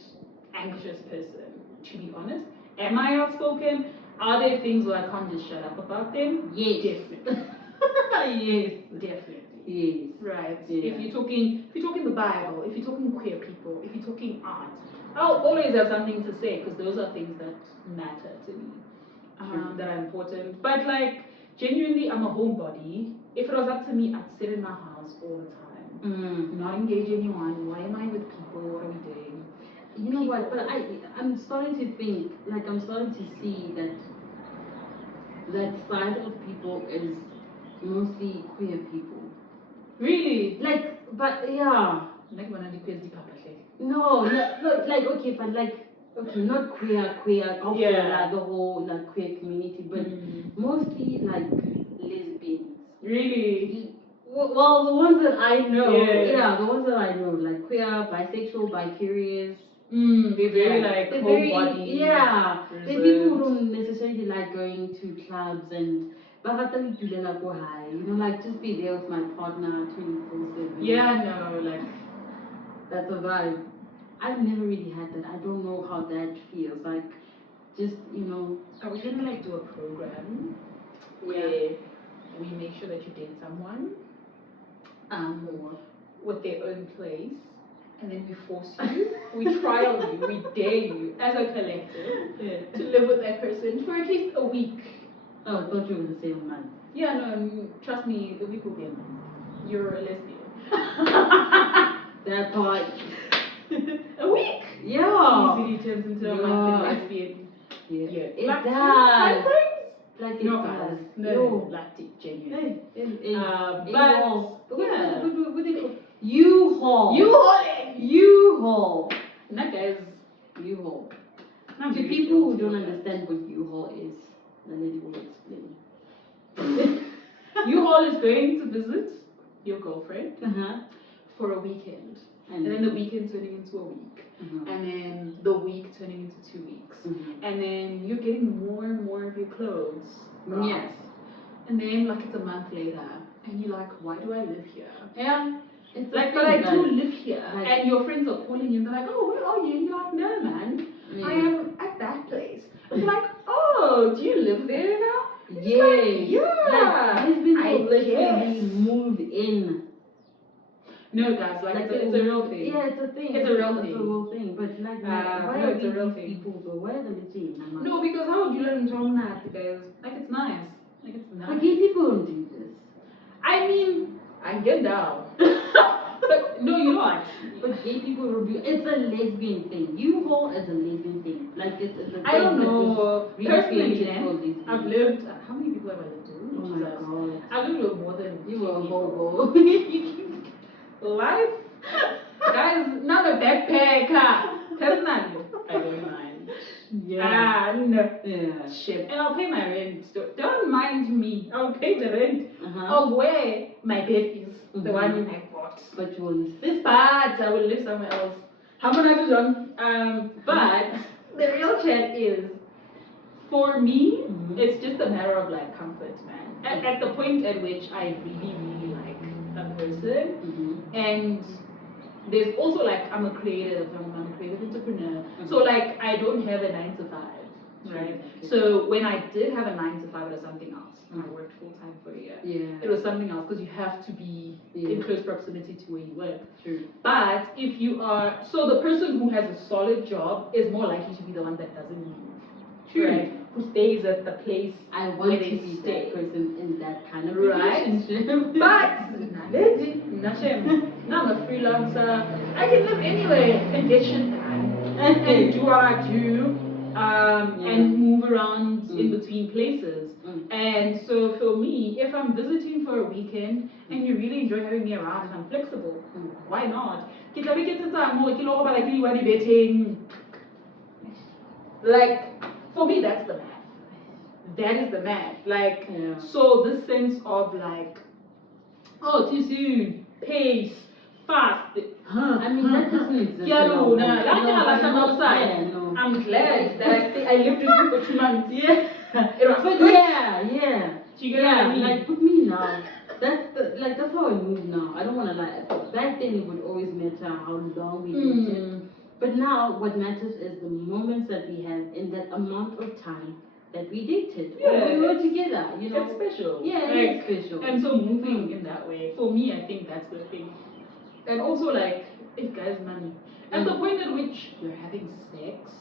anxious person, to be honest. Am I outspoken? Are there things where I can't just shut up about them? Yes. Definitely. Yes. Definitely. Yes. Right. Yeah. If you're talking the Bible, if you're talking queer people, if you're talking art, I'll always have something to say because those are things that matter to me, that are important. But like genuinely, I'm a homebody. If it was up to me, I'd sit in my house all the time, not engage anyone. Why am I with people? What are we doing? You know what? But I'm starting to think, like I'm starting to see that side of people is mostly queer people. Really? Like, but yeah. Like when I request the papa say. No, like okay, but like okay, not queer, Yeah. the whole like queer community, but mostly like lesbians. Really? Well, the ones that I know, Yeah. the ones that I know, like queer, bisexual, bi-curious. They're very like they're homebodies. They're people who don't necessarily like going to clubs and you know, like just be there with my partner 24/7. Yeah, no, like that's a vibe. I've never really had that. I don't know how that feels. Like, just you know. are we gonna like do a program where we make sure that you date someone, with their own place, and then we force you, we trial you, we dare you as a collective to live with that person for at least a week. Oh, I thought you were gonna say a month. Yeah, no, trust me, the week will be a month. You're a lesbian. That part. A week? Yeah. Easily turns into a month in lesbian. Yeah. It like does. time frames? Like it No, does. guys. No, like genuine. But yeah. what do you call U-Haul? U-hauling. U-Haul. Not guys. U-Haul. I'm To very people who guilty don't of that. understand what U-Haul is, Naledi will explain. U-Haul is going to visit your girlfriend Uh-huh. for a weekend. And then the weekend turning into a week. And then the week turning into 2 weeks. And then you're getting more and more of your clothes. Right? Yes. And then like it's a month later and you're like, why do I live here? Yeah. It's like, but I do live here. Like, and your friends are calling you and they're like, oh, where are you? And you're like, no, man, I am at that place. And they're like, oh, do you live there now? Yes. Like, yeah. Like, lesbians will literally move in. No, guys, like it's a real thing. Yeah, it's a thing. It's a real thing. It's a real thing. But like, why are these people though? Why are they literally in my mind? No, because how would you let them talk that? Because like it's nice. Like it's nice. But gay people don't do this. I mean, I get down. But no, you know what? But gay people don't do. It's a lesbian thing. U-Haul is a lesbian thing. Like it's a thing. I don't know. Personally, I've lived. How many people have I lived with? Oh my god! I've lived with more than you were a hobo. Life, guys. Not a backpacker. Personally, I don't mind. Yeah. No. Yeah. Shit. And I'll pay my rent. Don't mind me. I'll pay the rent of where my bed is. The one you have bought. But you will insist. But I will live somewhere else. But the real chat is, for me, it's just a matter of like comfort, man. At the point at which I really, really like a person, and there's also like I'm a creative entrepreneur. So like I don't have a 9 to 5. Right. Okay. So when I did have a 9 to 5, it was something else. When I worked full time for a year, it was something else because you have to be in close proximity to where you work. True. But if you are, so the person who has a solid job is more likely to be the one that doesn't move. True. Right. Who stays at the place I want where to they be stay. that person in that kind of relationship. But Naledi, I'm a freelancer. I can live anywhere and get shit done and do what I do. and move around in between places. And so for me, if I'm visiting for a weekend and you really enjoy having me around and I'm flexible, why not? Like, for me, that's the math. That is the math. Like, so this sense of like, oh, too soon, pace, fast. I mean, that doesn't exist. No, no. I'm glad that I lived with you for 2 months. Yeah. It was But great. yeah. Do you get what I mean? Like with me now, that's how I move now. I don't want to lie. Back then, it would always matter how long we dated. But now, what matters is the moments that we have in that amount of time that we dated or we were together. You know, it's special. Yeah, it is special. And so moving in that way, for me, I think that's the thing. And also, like, if guys, man, at the point at which you're having sex,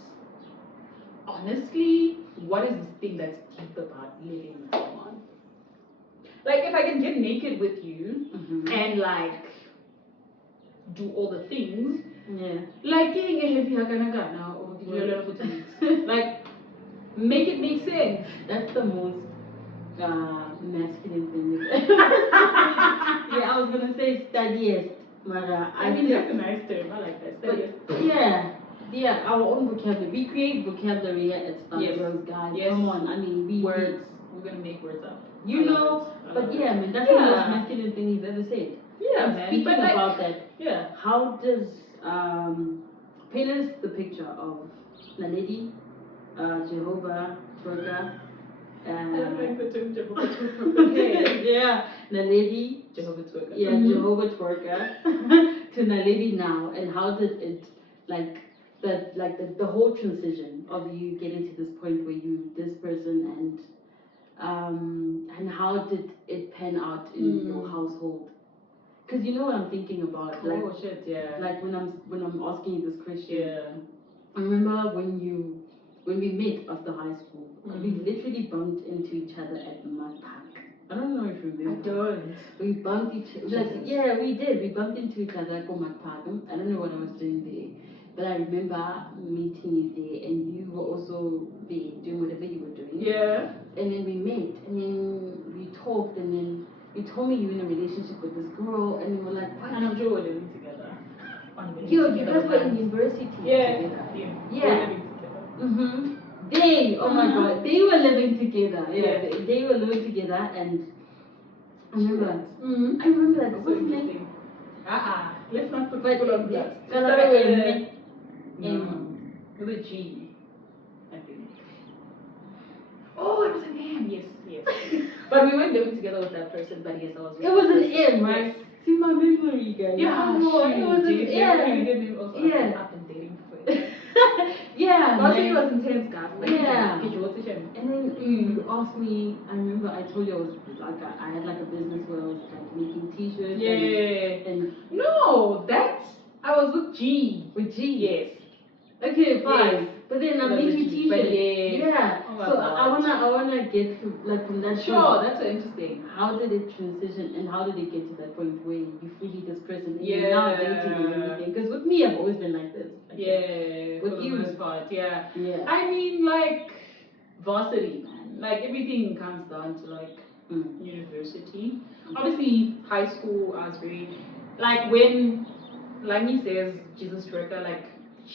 honestly, what is this thing that's deep about living with someone? Like, if I can get naked with you and like do all the things, like getting a heavy hakanaga now or give you a lot of weeks, like make it make sense. That's the most masculine thing. Yeah, I was gonna say studiest, but I mean that's a nice term. I like that. Studiest. But yeah, our own vocabulary. We create vocabulary here at Stud Bros, guys. Yes. Come on, I mean words. We're gonna make words up. You know, but yeah, man, that's the most masculine thing he's ever said. Yeah, and man. Speaking but about that, how does paint us the picture of Naledi, Jehovah, Twerker. I don't like the term Jehovah Twerker. Okay. Yeah, Naledi, Jehovah Twerker. Yeah, Jehovah Twerker to Naledi now, and how did it the whole transition of you getting to this point where you this person and how did it pan out in your household? Because you know what I'm thinking about. Like, oh shit, yeah. Like when I'm asking you this question. Yeah. I remember when we met after high school. We literally bumped into each other at Mud Park. I don't know if you remember. I don't. We bumped each we did. We bumped into each other at Mud Park. I don't know what I was doing there. But I remember meeting you there, and you were also there doing whatever you were doing. Yeah. And then we met, and then we talked, and then you told me you were in a relationship with this girl, and we were like, what? And I'm sure we're living together. You guys were in university together. Yeah. We're living together. Oh my god, they were living together. They were living together, and I remember. I remember that. So interesting. Let's not put people on blast. With a G, I think. Oh, it was an M. Yes. But we weren't living together with that person. But yes, I was. It was an M, right? See my memory, guys. Yeah, it was an M. I've been dating for it. Yeah. Also, it was intense, guys. And then you asked me. I remember I told you I was like I had like a business where I was like making T-shirts. And no, I was with G. With G. Yes. Okay, fine. Yes. But then I'm making T-shirts. Yeah. Oh so I wanna get to like from that. Sure, that's so interesting. How did it transition, and how did it get to that point where you fully this person and you're now dating and everything? Because with me, I've always been like this. With for the most part, I mean, like varsity, man. Like everything comes down to like university. Obviously, high school, I was very like when Langi says Jesus Twerker, like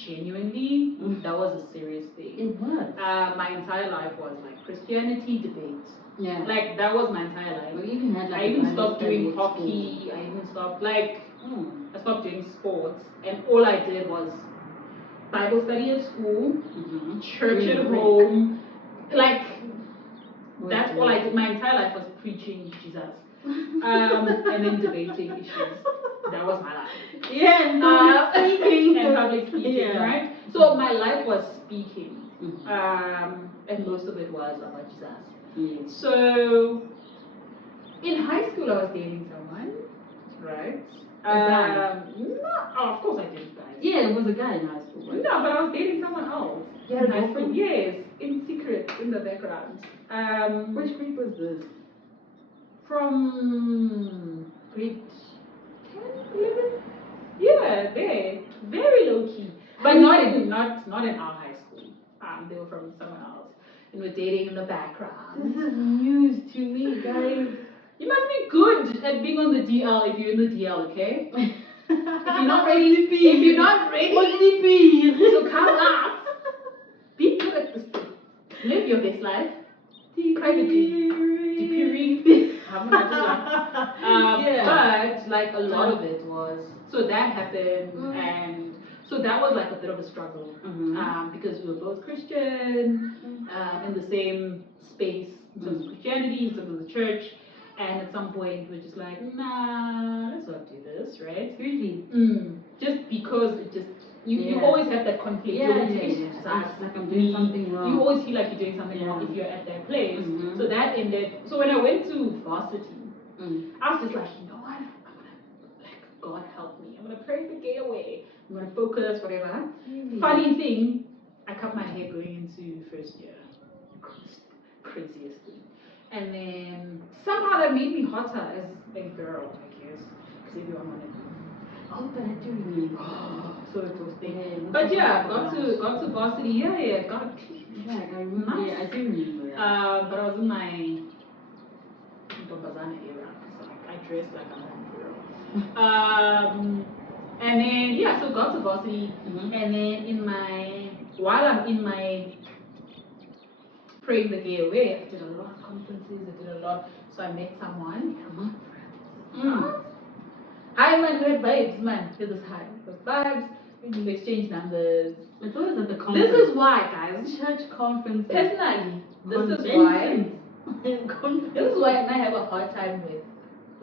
genuinely, that was a serious thing. It was. My entire life was like Christianity debate. Yeah. Like that was my entire life. We even had like I even stopped doing hockey. I even stopped I stopped doing sports, and all I did was Bible study at school, church at home. Like that's all I did. My entire life was preaching Jesus, and then debating issues. That was my life. Yeah, and public speaking. And public speaking, right? So my life was speaking, and most of it was about Jesus. So in high school, I was dating someone, right? A guy. Of course I did, guys. Yeah, it was a guy in high school, right? No, but I was dating someone else. You had a girlfriend? Yes, in secret, in the background. Which grade was this? From grade 10, 11? Yeah, there. Very low key. But not in our high school. they were from somewhere else. And we're dating in the background. This is news to me, guys. You must be good at being on the DL if you're in the DL, okay? If you're not ready, so come out. Be good at this thing. Live your best life. Privately. But like a lot of it was, so that happened, and so that was like a bit of a struggle, because we were both Christian, in the same space in terms of Christianity, in terms of the church, and at some point we're just like, nah, let's not do this, right? Really? Just because it just, you always have that conflict. Like I'm doing something wrong. You always feel like you're doing something wrong if you're at that place. So that ended. So when I went to varsity, I was just like, you know what? I'm gonna, like, God help me. I'm gonna pray the gay away. I'm gonna focus, whatever. Funny thing, I cut my hair going into first year. Craziest thing. And then somehow that made me hotter as a girl, I guess, because everyone wanted me. Oh, but I do remember. So it was thing. But yeah, got to varsity. Yeah, I remember. Nice. Yeah, I do remember. But I was in my Dombazana era, so I dressed like a girl. And then yeah, so got to varsity, and then while I'm in my praying the gay away, I did a lot of conferences. So I met someone. Hi man, we had vibes, man. It was high. The vibes, we exchange numbers. It's always at the conference. This is why, guys. Church conferences. Personally, this is why I have a hard time with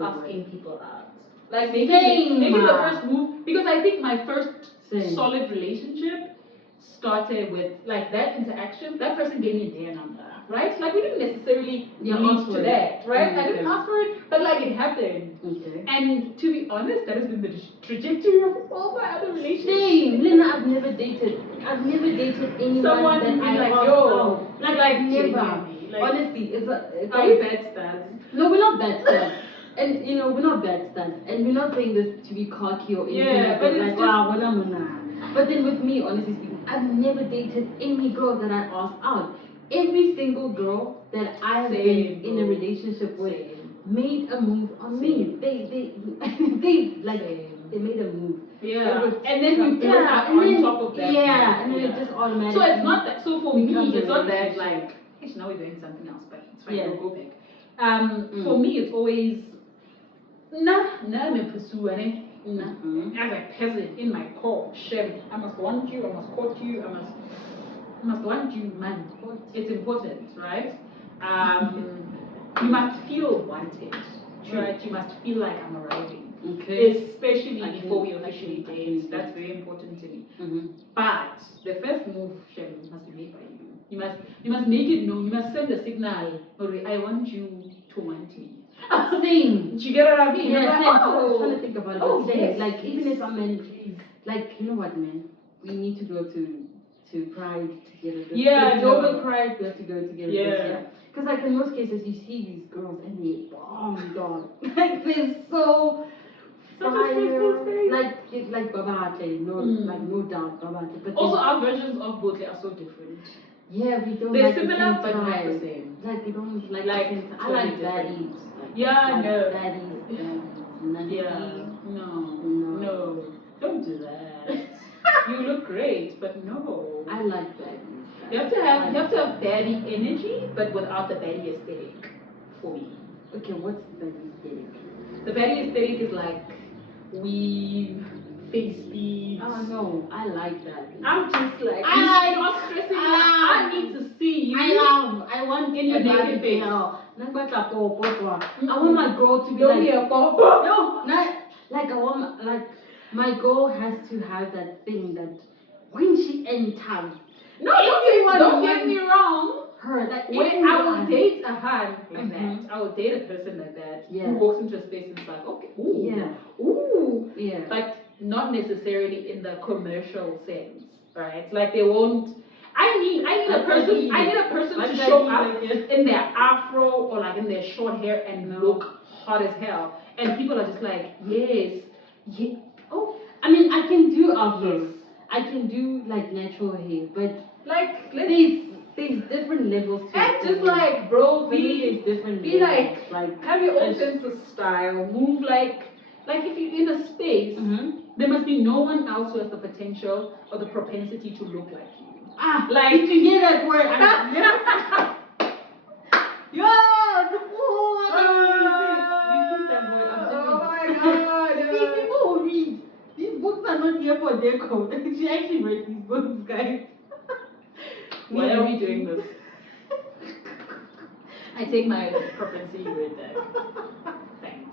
asking people out. Like making the first move, because I think my first solid relationship started with like that interaction. That person gave me their number, right? Like we didn't necessarily lead to that, right? I didn't ask for it, but like it happened. Okay. And to be honest, that has been the trajectory of all my other relationships. Same. Lena, I've never dated anyone someone that I like, asked yo, out. Like never. Like, honestly, it's are we bad studs? No, we're not bad studs. And you know, we're not bad studs. And we're not saying this to be cocky or anything. Yeah, but it's like, wow, but then with me, honestly speaking, I've never dated any girl that I asked out. Every single girl that I have been in a relationship with made a move on me. They made a move. Yeah. And then you build up on top of that. Yeah, and then it just automatically. So it's not that. So for me, it's not that like. Now we're doing something else, but it's fine. We'll go back. For me, it's always me pursue as a peasant in my core. I must want you. I must court you. I must want you, man. It's important, right? You must feel wanted, right? You must feel like I'm arriving. Okay. Especially before we officially date. That's very important to me. But the first move, must be made by you. You must make it known. You must send a signal. I want you to want me. Same. Do you get what I mean? Yeah, same. I was trying to think about it. Yes, like even if I'm in, like you know what, man, we need to go to Pride together. The global Pride, we have to go together this year. Because like in most cases, you see these girls and they bomb dog. Like they're so fire. Like Babate, no doubt Babate. But also, our versions of Botle are so different. Yeah, we don't. They're like similar, the but same not the same. Like we don't like. Like the same I totally like different. baddies. Baddies. Naledi. Yeah. No. Don't do that. You look great, but no. I like baddies. You have to have baddie energy, but without the baddie aesthetic. For me. Okay, what's the baddie aesthetic? The baddie aesthetic is like weave, face beads. Oh no, I like that. I'm just like not stressing. I need to see you. I want in your naked face. I want my girl to be my girl has to have that thing that when she enters. No, don't get me wrong. Her like I will date a hand like that. I will date a person like that who walks into a space and is like, okay, but not necessarily in the commercial sense, right? Like they won't. I need a person to show up in their afro or like in their short hair and look hot as hell, and people are just like, yes. Oh, I mean, I can do afros. I can do like natural hair, but Like, there's different levels to and it. just like, bro, There's different be levels. like, have your own sense of style. Move like if you're in a space, there must be no one else who has the potential or the propensity to look like you. Like, did you hear that word? Yo, repeat that word. Oh my god. See, people who read these books are not here for deco. She actually read these books, guys. Why are we doing this? I take my propensity with that. Thanks.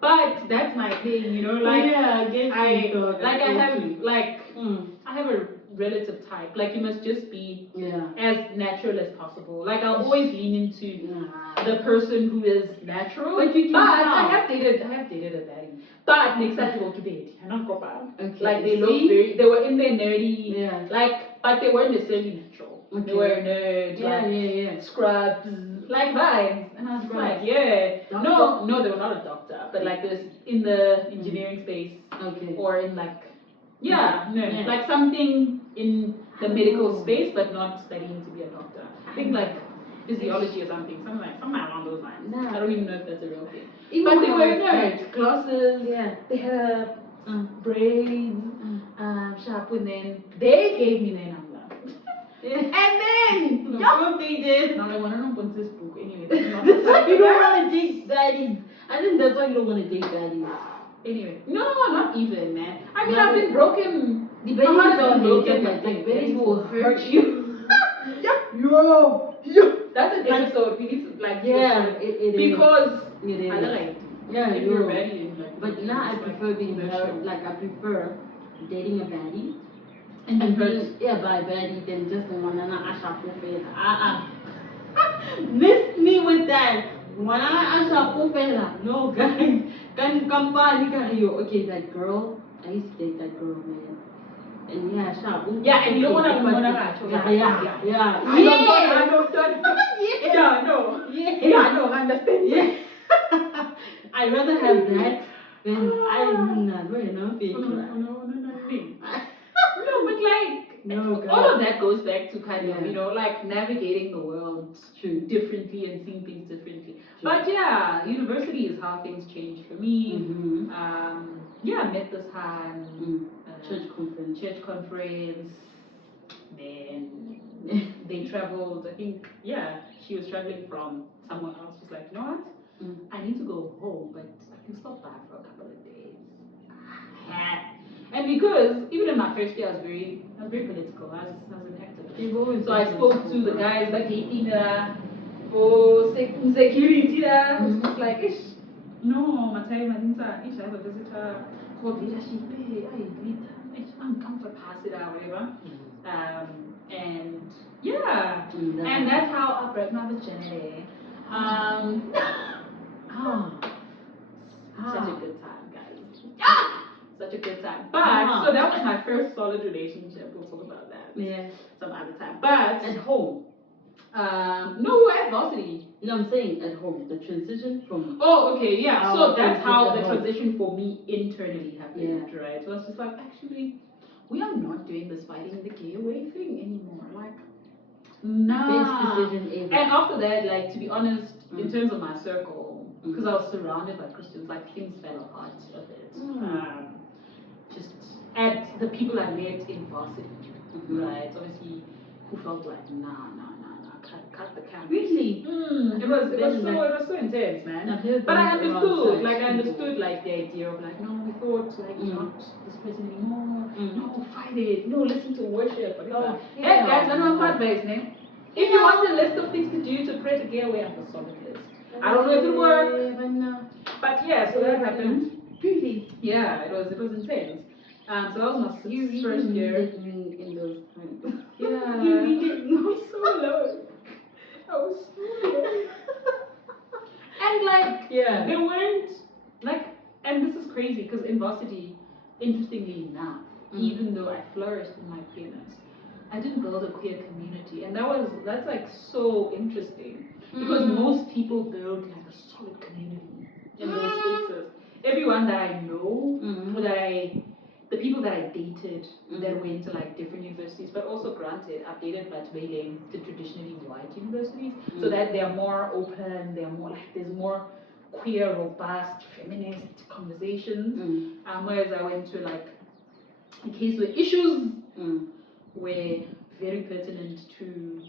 But that's my thing, you know, like yeah, I get you, dog. I have a relative type. Like you must just be as natural as possible. Like I'll always lean into the person who is natural. But you can tell. I have dated a baddie. But next time to go to bed, I'm not proper. Okay. Like they looked they were in their nerdy, but they weren't necessarily natural. Okay. They were nerd, scrubs, like vibes. And I was like, no, they were not a doctor, but like this in the engineering space, or in like like something in the medical space, but not studying to be a doctor. I think like physiology or something around those lines. I don't even know if that's a real thing. But they were nerds, glasses. Yeah. They had braids, sharp, and then they gave me their number. And then what they did. Now I want to know what's this book anyway. You don't want to date baddies. I think that's why you don't want to date baddies. Anyway, no, not even, man. I mean, I've been broken. The baddies don't broken, like baddies will hurt you. Yo. That's an episode. We need to like it because it is. I like if you're a baddie, like, but now I prefer being hurt. Like I prefer dating a baddie. And being hurt. By a baddie than just the one and miss me with that. No, guys. Okay, that girl. I used to date that girl, man. And and you don't want to I understand. I'd rather have that than No, but like all of that goes back to kind of, you know, like navigating the world differently and seeing things differently. But yeah, university is how things changed for me. I met this Han. Church conference. Then they traveled. I think she was traveling from somewhere else. She's like, you know what? I need to go home, but I can stop by for a couple of days. And because even in my first year, I was very political. I was an activist. So I spoke to the guys like for security. I was just like, ish. No, Matai Madinta, ish, I have a visitor called leadership. I'm comfort pass it out, whatever. And and that's how I broke my virginity. Such a good time, guys. Such a good time. But so that was my first solid relationship. We'll talk about that some other time. But at home. No, we were at varsity. No, I'm saying at home. The transition from. Oh, okay, yeah. So that's how the transition for me internally happened, right? So I was just like, actually, we are not doing this fighting the gay away thing anymore. Like, nah. Best decision ever. And after that, like, to be honest, in terms of my circle, because I was surrounded by Christians, like, things fell apart a bit. Just at the people I met in varsity, right? Obviously, who felt like, nah, cut the camera. Really? It was so intense, man. But I understood, like the idea of like, no, we thought like not this person anymore. No, fight it. No, listen to worship. Hey guys, let me part base, man. If you want a list of things to do to pray to get away, I have a solid list. I don't know if it worked, but yeah, so that happened. Really? Yeah, it was intense. So that was my first year. In those times. Yeah. I was so alone. And like, they weren't like, and this is crazy because in varsity, interestingly enough, even though I flourished in my queerness, I didn't build a queer community, and that's like so interesting because most people build like a solid community in those spaces. Everyone that I know, or that I the people that I dated that went to like different universities, but also granted, updated but mainly to traditionally white universities, so that they are more open, they are more like there's more queer, robust, feminist conversations. Whereas I went to like a case where issues were very pertinent to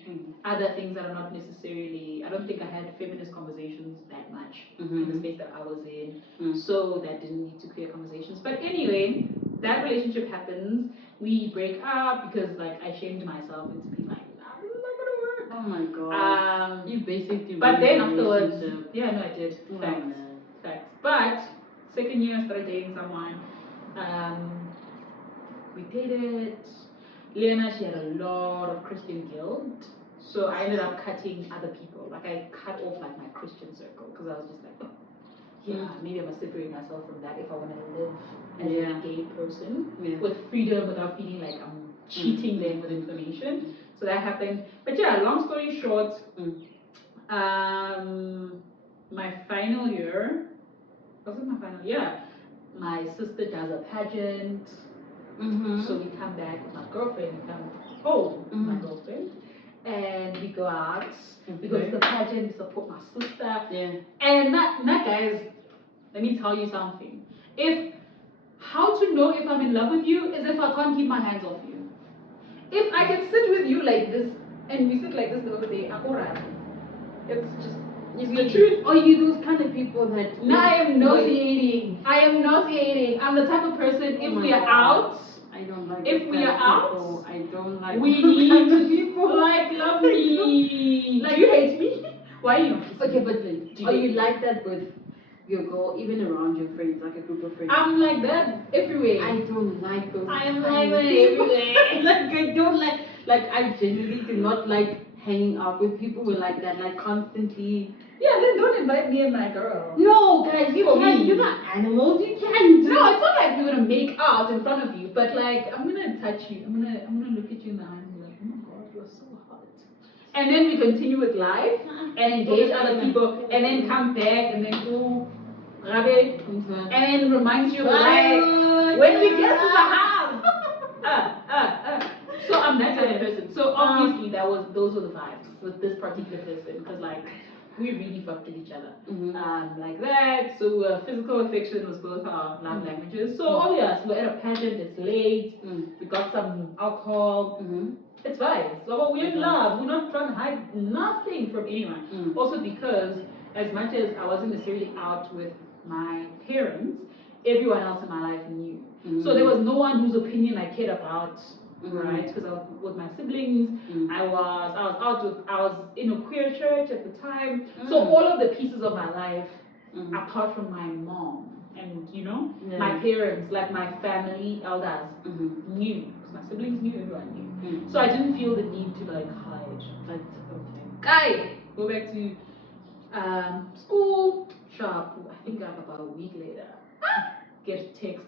other things that are not necessarily. I don't think I had feminist conversations that much in the space that I was in, so that didn't lead to queer conversations. But anyway, that relationship happens. We break up because like I shamed myself into being like, nah, this is not gonna work. Oh my god. You basically. But ruined then the afterwards, relationship. yeah, no, I did. Oh, Facts, man. facts. But second year, I started dating someone. We dated. Lena, she had a lot of Christian guilt. So I ended up cutting other people. Like I cut off like my Christian circle because I was just like, oh, yeah, maybe I must separate myself from that if I want to live as a gay person with freedom without feeling like I'm cheating them with information. So that happened. But yeah, long story short, my final year, was it my final year? Yeah, my sister does a pageant. So we come back with my girlfriend, we come home with my girlfriend, and we go out. We go to the pageant, we support my sister. Yeah. And that guys, let me tell you something. How to know if I'm in love with you is if I can't keep my hands off you. If I can sit with you like this, and we sit like this the whole day, it's just, it's the truth. Are you those kind of people that... No, I am nauseating. I am nauseating. I'm the type of person, if we are out, I don't like if we are out, I don't like we those kind of need people. like love me. Like, do you hate me? Why are you not kissing okay, me? but like, are you like that with your girl, even around your friends, like a group of friends? I'm like that everywhere. I don't like those. I am kind like of that people. everywhere. Like I don't like I genuinely do not like hanging out with people who are like that, like constantly. Yeah, then don't invite me and my girl. No, guys, you For can't. me. You're not animals. You can't. No, it's not like we're gonna make out in front of you, but like I'm gonna touch you. I'm gonna look at you in the eye and be like, oh my god, you're so hot. And then we continue with life and engage other people, and then come back and then go rabe, and then reminds you of like when we get to the house. So I'm that type of person. So obviously those were the vibes with this particular person, because like we really fucked with each other. Like that. So physical affection was both our love languages. So obvious, we're at a pageant, it's late, we got some alcohol. It's fine. So we're in love. We're not trying to hide nothing from anyone. Also because as much as I wasn't necessarily out with my parents, everyone else in my life knew. So there was no one whose opinion I cared about, right? Because I was with my siblings. I was in a queer church at the time. So all of the pieces of my life, apart from my mom and my parents, like my family elders, knew. Because my siblings knew, everyone knew. So I didn't feel the need to like hide. That's okay. Guy, go back to school, sharp. I think about a week later, get a text.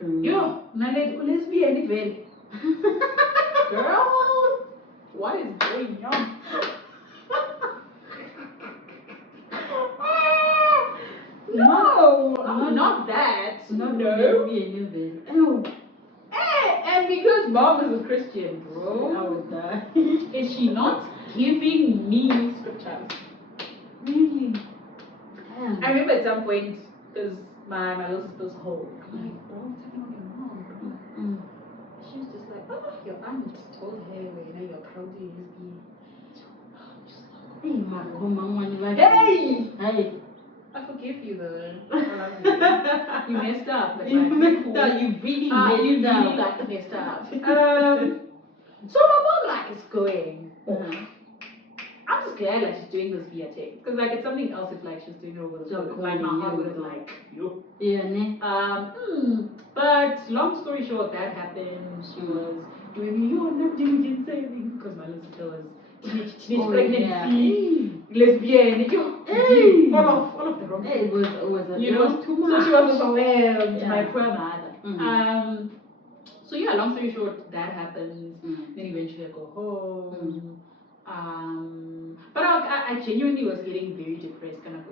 Yo, Naledi, lesbian, very. Girl, what is going on? No, not that. No. And because mom is a Christian, bro, I would die. is she not giving me scriptures? Really? Damn. I remember at some point, because my little sister's home, I'm like, bro, what's happening with your mom? She was just like, oh, your aunt told her, you're proudly lesbian. Hey, Mama, like, Hey! Hey! I forgive you though. I love you. You messed up. But You like, messed cool. up. You really You messed up. really like messed up. So my mom like is going. I'm just glad like she's doing this via text, because like it's something else if like she's doing it over the phone. Like my heart would have like yo. Yeah, ne? But long story short, that happened. She was doing you're not doing saving because my little sister was teenage pregnancy, lesbian, all of the wrong things. It was too much. So she was overwhelmed, my poor mother. So yeah, long story short, that happens. Then eventually I go home. But I genuinely was getting very depressed, kind of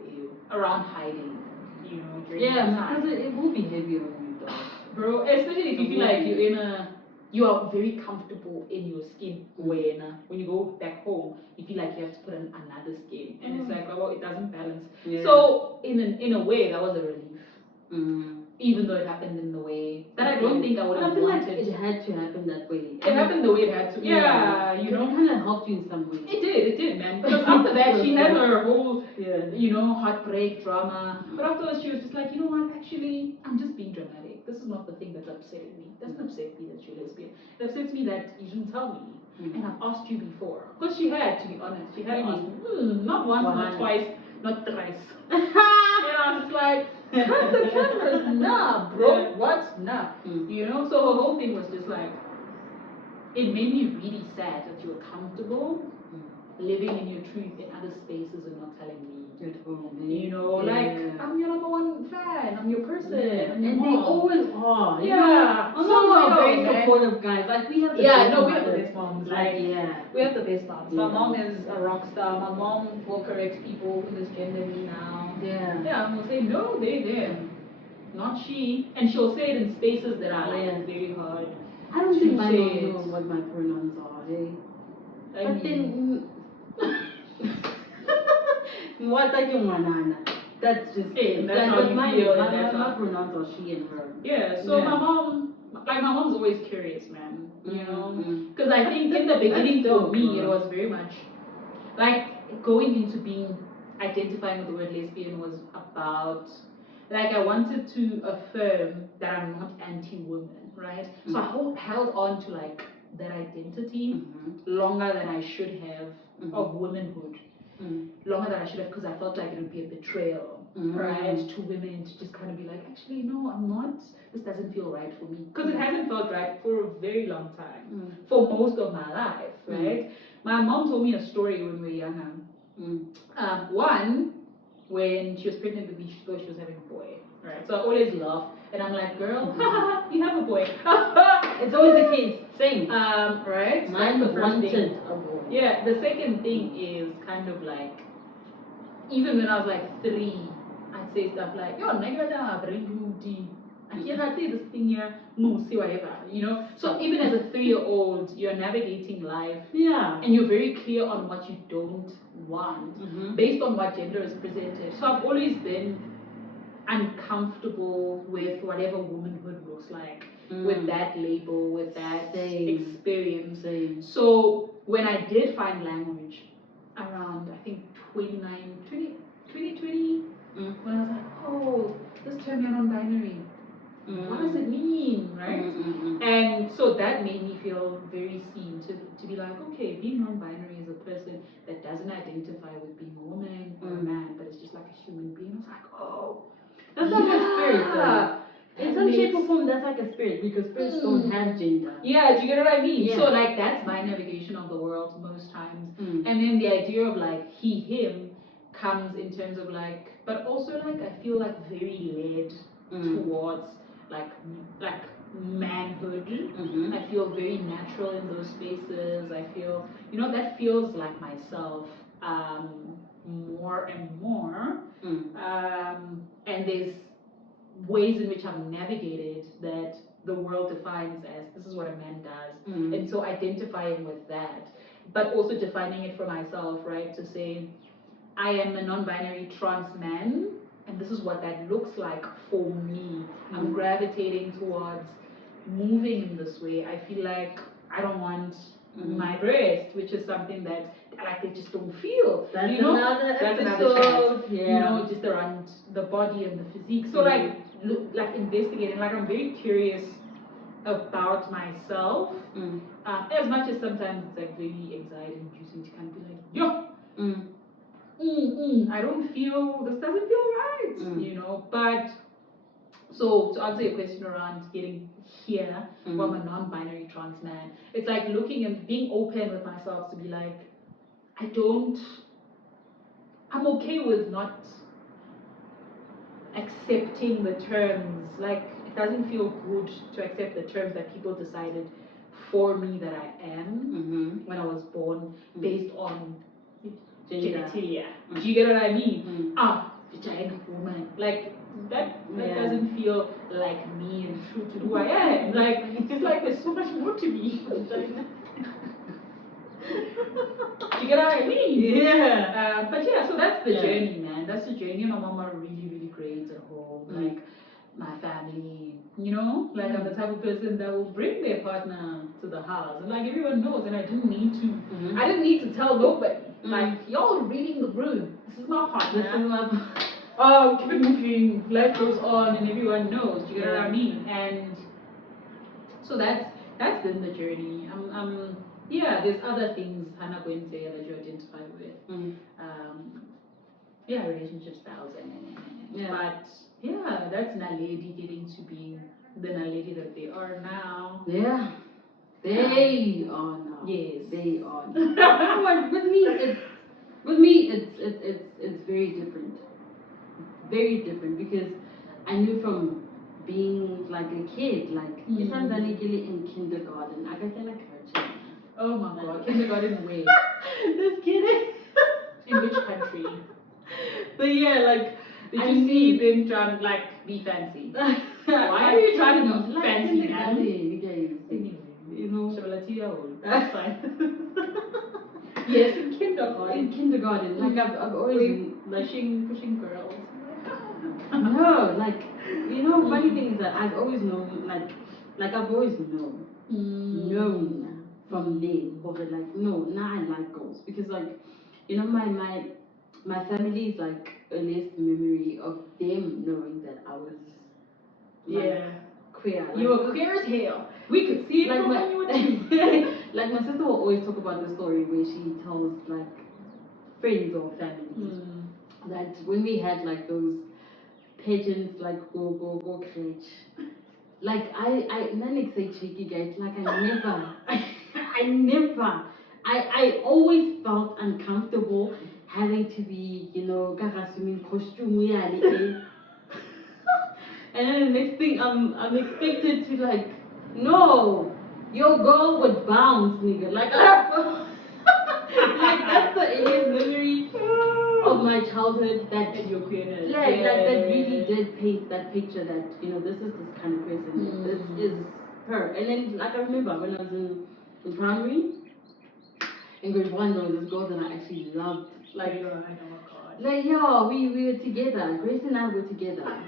around hiding, during that time. Because it will be heavy on you, though. bro. Especially if you feel like you are very comfortable in your skin when you go back home, you feel like you have to put on another skin, and it's like, well, it doesn't balance. Yeah. So in a way, that was a relief. Even though it happened in the way that I don't think I would have wanted. Like it had to happen that way. It happened the way it had to. Yeah, you know. It kind of helped you in some way. It did, man. Because after that, she had her whole, you know, heartbreak drama. But afterwards, she was just like, you know what? Actually, I'm just being dramatic. This is not the thing that's upsetting me. It doesn't upset me that you're lesbian. It upsets me that you didn't tell me. And I've asked you before. Because she had, to be honest, she had asked me. Not once, not twice, not thrice. And I was just like, cut the cameras, nah, bro. What? Nah. You know? So her whole thing was just like, it made me really sad that you were comfortable living in your truth in other spaces and not telling me. At home, you know, like, I'm your number one fan, I'm your person, I'm your and mom. they always are. Yeah. You know, So very supportive guys. Like we have the we have the best moms. Like we have the best moms. My mom is a rock star. My mom will correct people who misgender me now. Yeah, and will say, no, they're there. Not she. And she'll say it in spaces that are like very hard. I don't think my mom knows what my pronouns are, hey? But then what are you, manana? That's just it. That's how you feel. My pronouns are she and her. Yeah, so my mom's always curious, man. You know? Because I think in the beginning for me, it was very much like going into identifying with the word lesbian was about, like, I wanted to affirm that I'm not anti-woman, right? So I held on to like that identity longer than I should have of womanhood. Longer than I should have, because I felt like it would be a betrayal, right, to women to just kind of be like, actually, no, I'm not, this doesn't feel right for me. Because it hasn't felt right for a very long time, for most of my life, right? My mom told me a story when we were younger. One, when she was pregnant with me, she thought she was having a boy, right? So I always laugh, and I'm like, girl, you have a boy. It's always the case. Same. Right? Mine That's the first thing. a boy. Yeah, the second thing is kind of like, even when I was like 3, I'd say stuff like, yo, nigga, bring you I can't say this thing here, no, see whatever, you know? So even as a 3-year-old, you're navigating life. Yeah. And you're very clear on what you don't want based on what gender is presented. So I've always been uncomfortable with whatever womanhood looks like, with that label, with that experience. So when I did find language around, I think 2020, when I was like, oh, this term, you're non-binary. What does it mean, right? And so that made me feel very seen to be like, okay, being non-binary is a person that doesn't identify with being a woman or a man, but it's just like a human being. I was like, oh, that's like a spirit, though. In some shape or form, that's like a spirit, because spirits don't have gender. Yeah, do you get what I mean? So like that's my navigation of the world most times. And then the idea of like he, him comes in terms of like, but also like I feel like very led towards like manhood. I feel very natural in those spaces. I feel, you know, that feels like myself more and more. And there's ways in which I've navigated that the world defines as this is what a man does. And so identifying with that, but also defining it for myself, right? To say, I am a non-binary trans man, and this is what that looks like for me. I'm gravitating towards moving in this way. I feel like I don't want my breast, which is something that like they just don't feel. That's you know, another that's episode. Another chat. You know, just around the body and the physique. So like investigating, like I'm very curious about myself. As much as sometimes it's like very anxiety inducing to kind of be like, yo, I don't feel, this doesn't feel right, you know. But so to answer your question around getting here, well, I'm a non-binary trans man. It's like looking and being open with myself to be like, I'm okay with not accepting the terms. Like it doesn't feel good to accept the terms that people decided for me that I am when I was born based on genitalia. Do you get what I mean? a giant woman. Like that doesn't feel like me and true to who I am. Like it's like there's so much more to me. You get what I mean? Yeah. But yeah, so that's the journey, man. That's the journey. My mama really, really great at home. Like my family, you know, like I'm the type of person that will bring their partner to the house, and like everyone knows, and I didn't need to. I didn't need to tell nobody. Like y'all are reading the room. This is my partner. This is my. Oh, keep it moving. Life goes on, and everyone knows. You get what I mean? And so that's been the journey. Yeah, there's other things Hannah Gwente that you identify with. Relationship styles and but yeah, that's Naledi getting to be the Naledi that they are now. Yeah. They are now. Yes. They are now. With me it's very different. Very different because I knew from being like a kid, like in kindergarten. I got like oh my god, kindergarten where? Just kidding. In which country? But yeah, like did you see them trying like be fancy? Why are you trying to be like fancy, man? Anyway, you know. That's fine. Yes, in kindergarten. In kindergarten, like I've always like pushing girls. No, like you know, funny thing is that I've always known, like I've always known from there, or like no, now I like girls because like you know my family's like earliest memory of them knowing that I was queer. Like, you were queer as hell. We could see it like from when you were two. Like my sister will always talk about the story where she tells like friends or family that when we had like those pageants like go crèche, like I none say cheeky guys, like I always felt uncomfortable having to be, you know, kaka swimming costume and then the next thing I'm expected to like, no, your girl would bounce, nigga. Like like that's the earliest memory of my childhood that your queerness. like that really did paint that picture that, you know, this is this kind of person. This is her. And then like I remember when I was in primary, in grade 1 there was this girl that I actually loved. Like like yeah, we were together. Grace and I were together.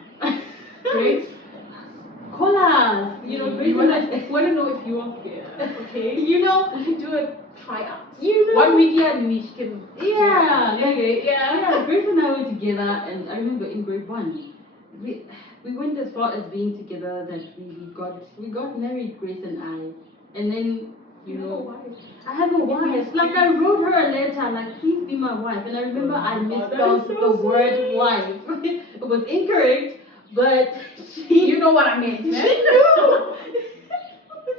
Grace? Call us. You know, Grace and I want to know if you are queer. Okay? You know, we can do a tryout. You know, 1 week and we can. Yeah. Grace and I were together, and I remember in grade 1, we went as far as being together that we got married, Grace and I, and then you know, I have a wife. Like I wrote her a letter, like please be my wife, and I remember I misspelled the word wife. It was incorrect, but you know what I meant. She knew.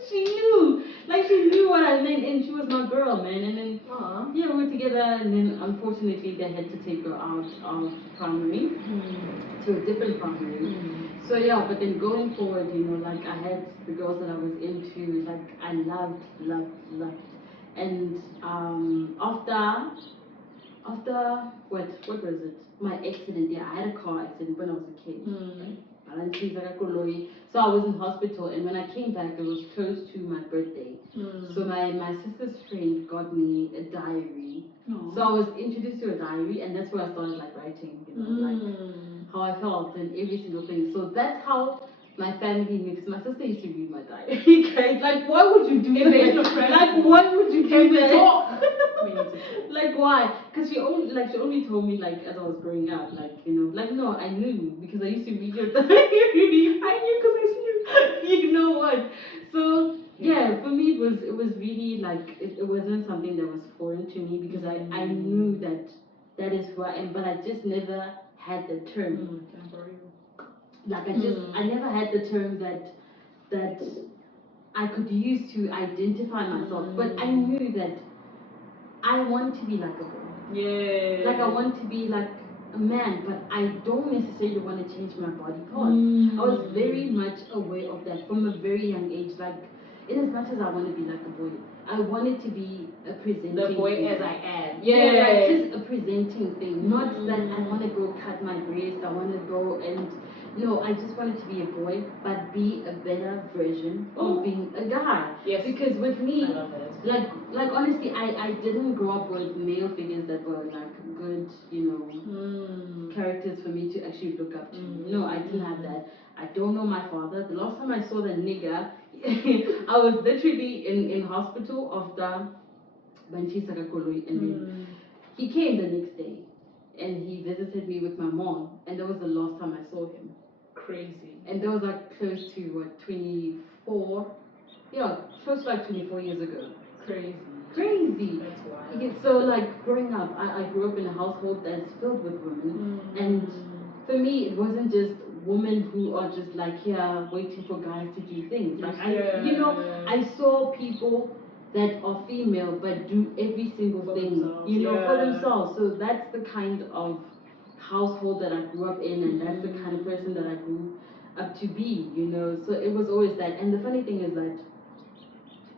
She knew. Like she knew what I meant, and she was my girl, man. And then we were together, and then unfortunately they had to take her out of primary to a different primary. So yeah, but then going forward, you know, like I had the girls that I was into, like I loved, and after what was it? My accident. Yeah, I had a car accident when I was a kid. So I was in hospital, and when I came back, it was close to my birthday. So my sister's friend got me a diary. So I was introduced to a diary, and that's where I started like writing, you know, like how I felt and every single thing. So that's how my family knew, because my sister used to read my diary. Guys, like why would you do that? Like why would you do that? Like why? Because she only told me like as I was growing up, like, you know, like no, I knew because I used to read your diary. I knew because I knew. You know what? So yeah, for me it was really like it wasn't something that was foreign to me, because I knew that is who I am, but I just never had the term. Like I never had the term that I could use to identify myself, but I knew that I want to be likable. Yeah. Like I want to be like a man, but I don't necessarily want to change my body parts. I was very much aware of that from a very young age. Like in as much as I want to be like a boy, I wanted to be a presenting the boy thing. as I am. Yeah, like just a presenting thing. Not that I want to go cut my breast. I want to go and no, I just wanted to be a boy, but be a better version of being a guy. Yes. Because with me, I love that. like honestly, I didn't grow up with male figures that were like good, characters for me to actually look up to. No, I didn't have that. I don't know my father. The last time I saw the nigger, I was literally in hospital after Banchisa Kakoloi, and then he came the next day and he visited me with my mom, and that was the last time I saw him. Crazy. And that was like close to what, 24? Yeah, close to like 24 years ago. Crazy. That's wild. So like growing up, I grew up in a household that's filled with women, and for me it wasn't just women who are just like here waiting for guys to do things. Like I saw people that are female but do every single for thing, themselves. for themselves. So that's the kind of household that I grew up in, and that's the kind of person that I grew up to be. So it was always that. And the funny thing is that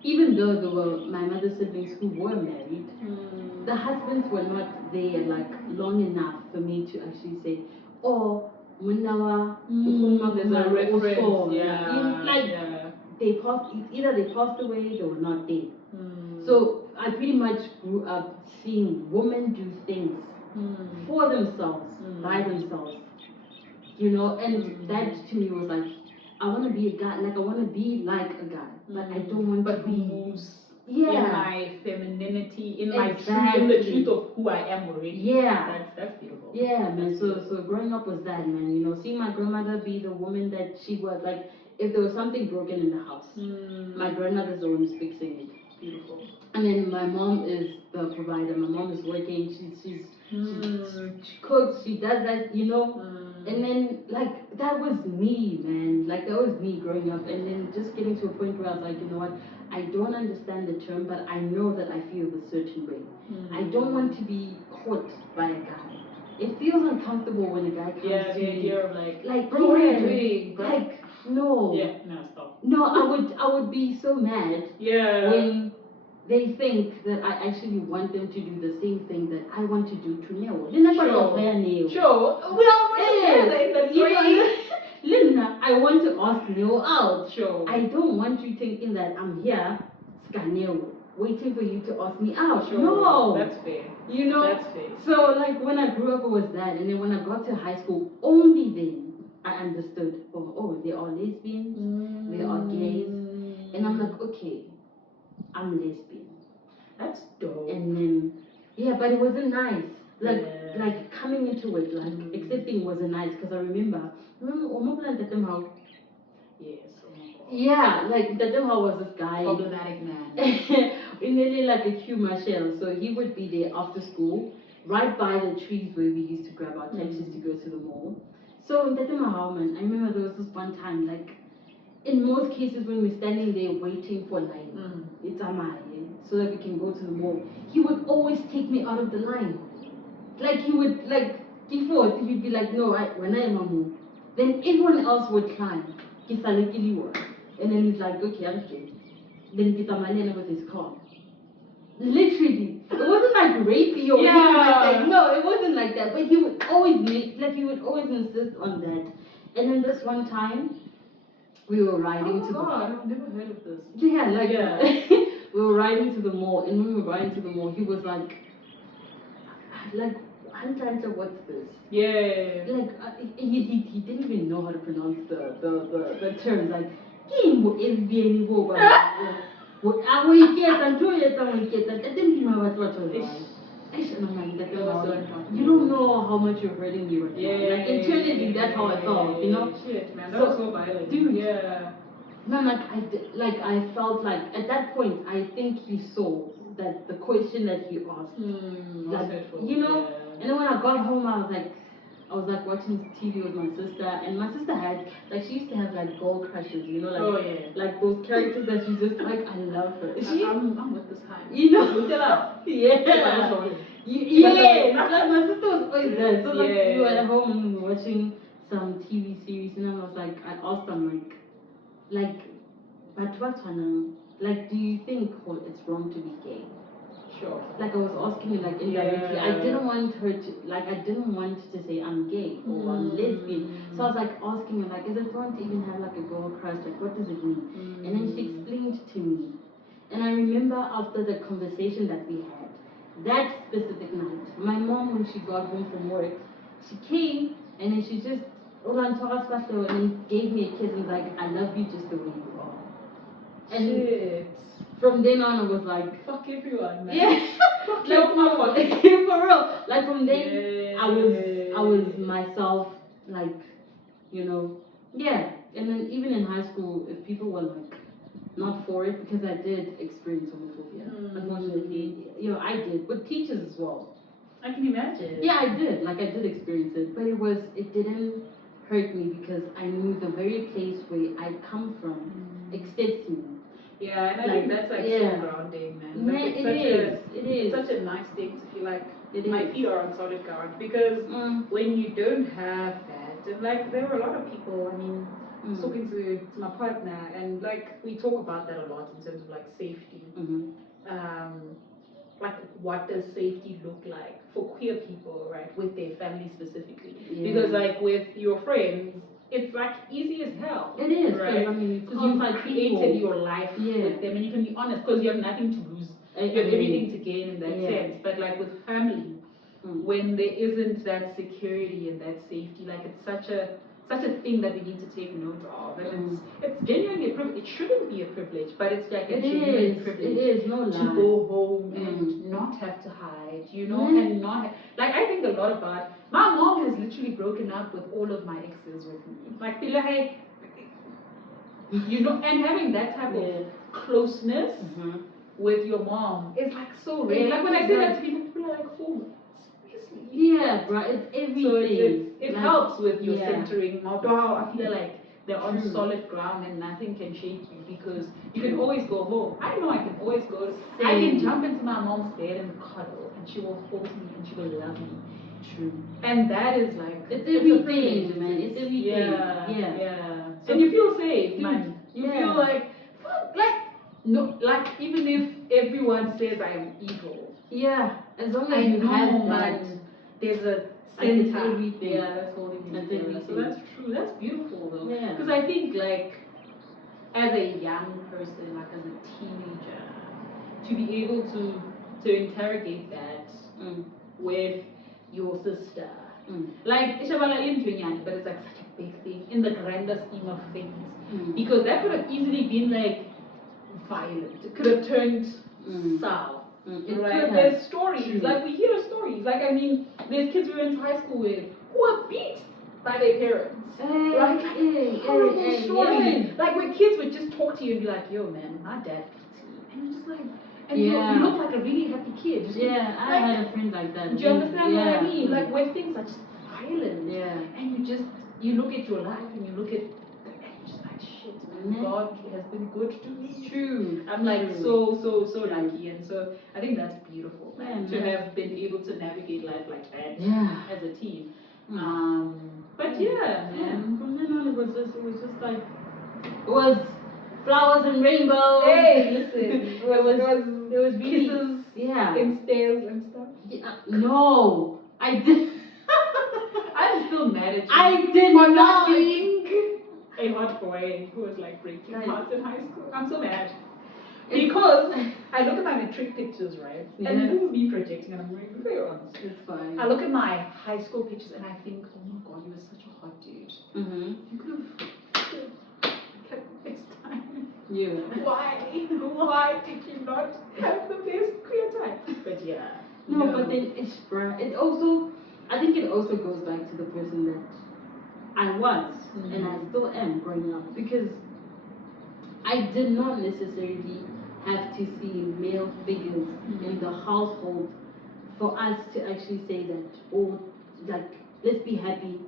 even though there were my mother's siblings who were married, the husbands were not there like long enough for me to actually say, oh, munawa, there's a reference. they passed, either they passed away, they were not there. So I pretty much grew up seeing women do things for themselves, by themselves, and that to me was like, I want to be a guy, like I want to be like a guy, but I don't want to be. Moves in my femininity, in my truth, in the truth of who I am already. Yeah, that's beautiful. Yeah, man. So growing up was that, man. Seeing my grandmother be the woman that she was, like, if there was something broken in the house, my grandmother's the one who's fixing it. Beautiful. And then my mom is the provider. My mom is working. She cooks. She does that. And then like that was me, man. Like that was me growing up. And then just getting to a point where I was like, you know what? I don't understand the term, but I know that I feel a certain way. I don't want to be caught by a guy. It feels uncomfortable when a guy comes to me. Yeah, the idea of like, bro, yeah, what are you doing? Bro? Like, no. Yeah, no, stop. No, I would be so mad. Yeah. When they think that I actually want them to do the same thing that I want to do to Neo. Sure. We are together in the story. Lina, I want to ask Neo out. Sure. I don't want you thinking that I'm here, Scaneo, waiting for you to ask me out. Sure. No. That's fair. That's fair. So like when I grew up it was that, and then when I got to high school, only then I understood, oh, they are lesbians, they are gays. And I'm like, okay, I'm lesbian. That's dope. And then, yeah, but it wasn't nice. Like coming into it, like accepting wasn't nice. Because I remember Omoplan Tatemhao. Yes, oh my God. Yeah, like Tatemhao was this guy. Problematic man. Nearly like a humor shell. So he would be there after school, right by the trees where we used to grab our taxis to go to the mall. So in Tatemhao, man, I remember there was this one time, like, in most cases when we're standing there waiting for line, it's Amaye, so that we can go to the mall, he would always take me out of the line. Like he would, like, before he'd be like, no, when I am a move, then everyone else would climb. And then he's like, okay, I'm okay. Then Kitamalena with his car. Literally. It wasn't like rapey or anything like that. No, it wasn't like that. But he would always he would always insist on that. And then this one time, we were riding to God, I've never heard of this. we were riding to the mall, and when we were riding to the mall, he was like what's this? Yeah. Like he didn't even know how to pronounce the terms. Like Kimbo SBN you don't know how much you're hurting me right now. Like internally, that's how I felt, Shit, man, that was so violent. Dude. Yeah. No, I felt like at that point I think he saw that the question that he asked, was hurtful. And then when I got home I was like watching TV with my sister, and my sister had like she used to have like girl crushes, like those characters that you just like. I love her. I'm with this time. Yeah. It's like my sister was always there. So like we were at home and we were watching some TV series, and I was like, I asked them like but what's one? Like, do you think it's wrong to be gay? Sure. Like I was asking you, like indirectly. Yeah. I didn't want her to, like, I didn't want to say I'm gay or I'm lesbian. So I was like asking her, like, is it wrong to even have like a girl crush? Like, what does it mean? And then she explained to me. And I remember after the conversation that we had, that specific night, my mom, when she got home from work, she came and then she just, and then gave me a kiss and was like, I love you just the way you are. And shit. From then on, I was like, fuck everyone, man. yeah, Fuck like your mama. for real. Like from then, Yeah. I was myself. Like, yeah. And then even in high school, if people were like not for it, because I did experience homophobia. Unfortunately, I did with teachers as well. I can imagine. Yeah, I did. Like I did experience it, but it didn't hurt me because I knew the very place where I come from accepts me. Yeah, and I think that's like so grounding, man. Like it's such a nice thing to feel like my feet are on solid ground, because when you don't have that, and like there were a lot of people, I mean, I was talking to my partner, and like we talk about that a lot in terms of like safety. Like what does safety look like for queer people, right, with their family specifically? Because like with your friends, it's like easy as hell. It is, right? I mean, Because you've created your life with them, and you can be honest because you have nothing to lose. You have everything to gain in that sense. But like with family, when there isn't that security and that safety, like it's such a thing that we need to take note of, and it's genuinely a privilege. It shouldn't be a privilege, but it's like a genuine privilege. It is, no lie. To go home and not have to hide, and not like I think a lot about. My mom has literally broken up with all of my exes with me. Like, and having that type of closeness with your mom is like so rare. Like when I say that to people are like, "Oh, seriously?" Yeah, bro, it's everything. So it helps with your centering. Wow, I feel like they're on solid ground and nothing can shake you, because you can always go home. I know I can always go. I can jump into my mom's bed and cuddle, and she will hold me and she will love me. True. And that is like it's everything, man. It's everything. Yeah. So, and you feel safe, man. You feel like no, like even if everyone says I am evil. Yeah, as long as you have that, man, there's a center. Everything. Yeah, that's holding you together. So that's true. That's beautiful though. Yeah. Because I think like as a young person, like as a teenager, to be able to interrogate that with your sister. Like Ishabala Indrinyani, but it's like such a big thing in the grander scheme of things. Because that could have easily been like violent. It could have turned south. Right? There's stories, like we hear stories. Like I mean, there's kids we went to high school with who are beat by their parents. Horrible stories. Like when kids would just talk to you and be like, "Yo, man, my dad beat me," and you're just like, and you look like a really happy kid. I had a friend like that. Do you understand what I mean? Like where things are just violent. And you look at your life and you look at. Just like shit, man. God has been good to me. True. I'm like so lucky, and so I think that's beautiful, man, to have been able to navigate life like that as a teen. But man. From then on, it was just like it was flowers and rainbows. Hey, listen, it was really, kisses, in stairs and stuff. No, I did. I'm still mad at you. I did for not being a hot boy who was like breaking hearts in high school. I'm so mad. Because I look at my matric pictures, right? And this is me projecting, and I'm like, very honest. It's fine. I look at my high school pictures and I think, oh my god, you were such a hot dude. You could have kept next time. Yeah. Why? Why did you not have the best queer time? But yeah. No, but then I think it also goes back to the person that I was and I still am growing up, because I did not necessarily have to see male figures in the household for us to actually say that, oh, like, let's be happy,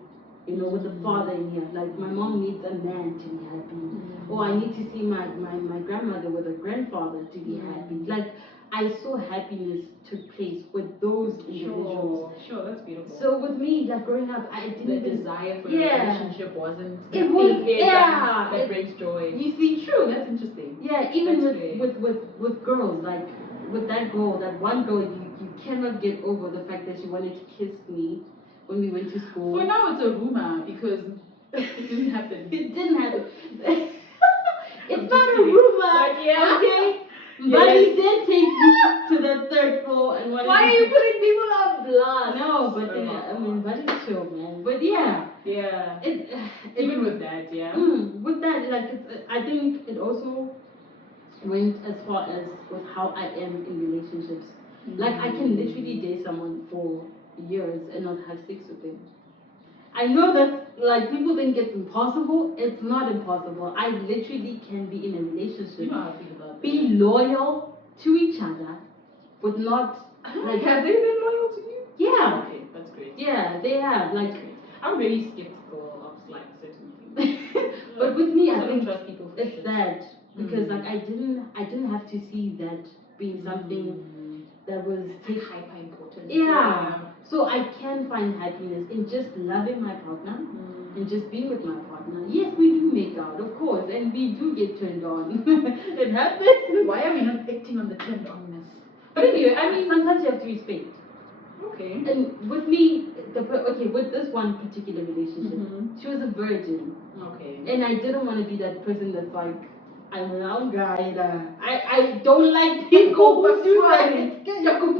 with the father in here. Like, my mom needs a man to be happy. Or I need to see my grandmother with a grandfather to be happy. Like, I saw happiness took place with those individuals. Sure, that's beautiful. So with me, like growing up, I didn't. The desire for a relationship wasn't. It was that brings joy. You see, true. That's interesting. Yeah, even with girls, like with that girl, that one girl, you cannot get over the fact that she wanted to kiss me when we went to school. For now, it's a rumor because it didn't happen. It didn't happen. It's not a rumor. But yeah. Okay. But he did take me to the third floor and wanted. Why are you putting people on blast? No, but I mean, Buddy's chill, man. But yeah. Yeah. Even with that, yeah. With that, like, I think it also went as far as with how I am in relationships. Like, I can literally date someone for years and not have sex with them. I know that, like, people think it's impossible. It's not impossible. I literally can be in a relationship. You know how I feel about that. Be loyal to each other, but not, like... Have they been loyal to you? Yeah. Okay, that's great. Yeah, they have. Like, I'm very skeptical of, like, certain things. But with me, I don't trust people. It's that. Because, like, I didn't have to see that being something that was hyper important. Yeah. So I can find happiness in just loving my partner and just being with my partner. Yes, we do make out, of course, and we do get turned on. It happens. Why are we not acting on the turned onness? But anyway, I mean, sometimes you have to respect. Okay. And with me, with this one particular relationship, she was a virgin. Okay. And I didn't want to be that person that's like, I'm a young guy. I don't like people who do that. What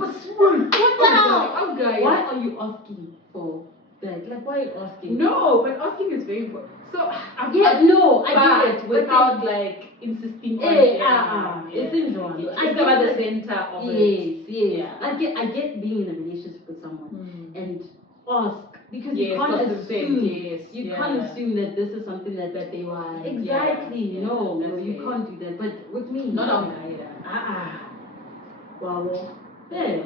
the hell? Why are you asking for that? Like, why are you asking? No, but asking is very important. So, I get it. Without, like, insisting on it's in John. I get at the center of it. Yes. Yeah. I get being in a relationship with someone and ask. Because you can't assume. You can't assume that this is something that they want. Exactly. No, you can't do that. But with me, not on Wow. Yeah.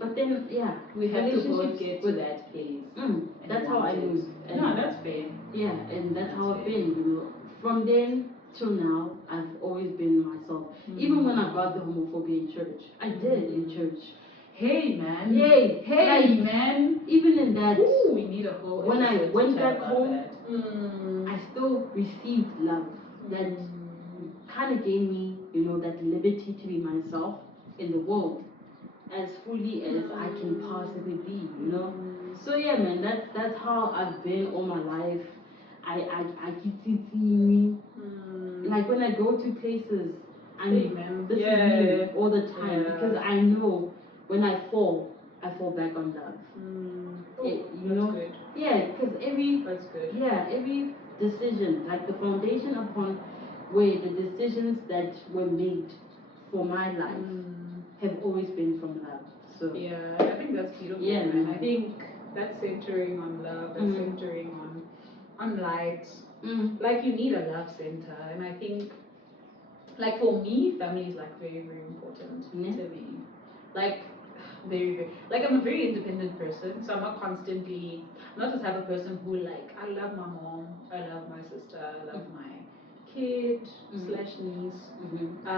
But then, we have to both get to that place. That's how I move. No, that's fair. Yeah, and that's how I've been. You know, from then till now, I've always been myself. Even when I got the homophobia in church, I did in church. Hey man. Hey man. Even in that, we need a whole. When I went back home, I still received love that kind of gave me, that liberty to be myself in the world as fully as I can possibly be, So yeah, man, that's how I've been all my life. I keep seeing me. Like when I go to places, this is me all the time because I know when I fall back on love. Good. Yeah, because every decision, like the foundation upon where the decisions that were made for my life have always been from love. So I think that's beautiful. Yeah, man. I think that's centering on love and centering on light. Like you need a love center, and I think, like for me, family is like very, very important to me. Like very, very, like I'm a very independent person, so I'm not the type of person who like, I love my mom, I love my sister, I love my kid slash niece. I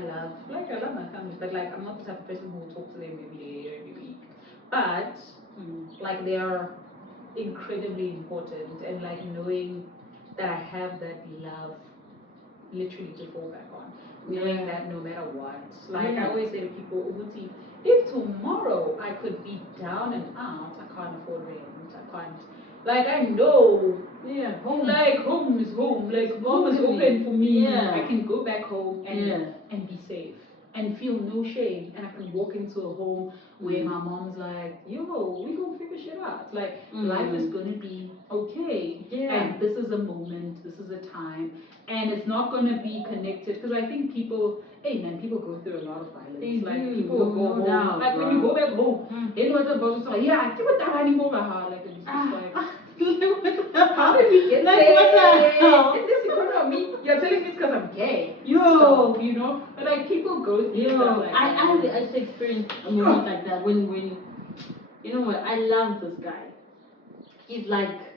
love my family, but like I'm not the type of person who will talk to them every day or every week. But like they are incredibly important, and like knowing that I have that love literally to fall back on. Knowing that no matter what. Like I always say to people, Ubuti, if tomorrow I could be down and out, I can't afford rent, I can't, like I know, home. Like home is home, like home is open for me. I can go back home and be safe and feel no shame, and I can walk into a home where my mom's like, yo, we gonna figure shit out. Like life is gonna be okay, and this is a moment, this is a time, and it's not gonna be connected, because I think people go through a lot of violence. People will go home, like when you go back home, anyone about to say, yeah, keep it down anymore, like it's just like. How did we get there? In this economy, you're telling me it's because I'm gay. Stop, But like people go through stuff like I actually experienced a moment like that when you know what, I love this guy. He's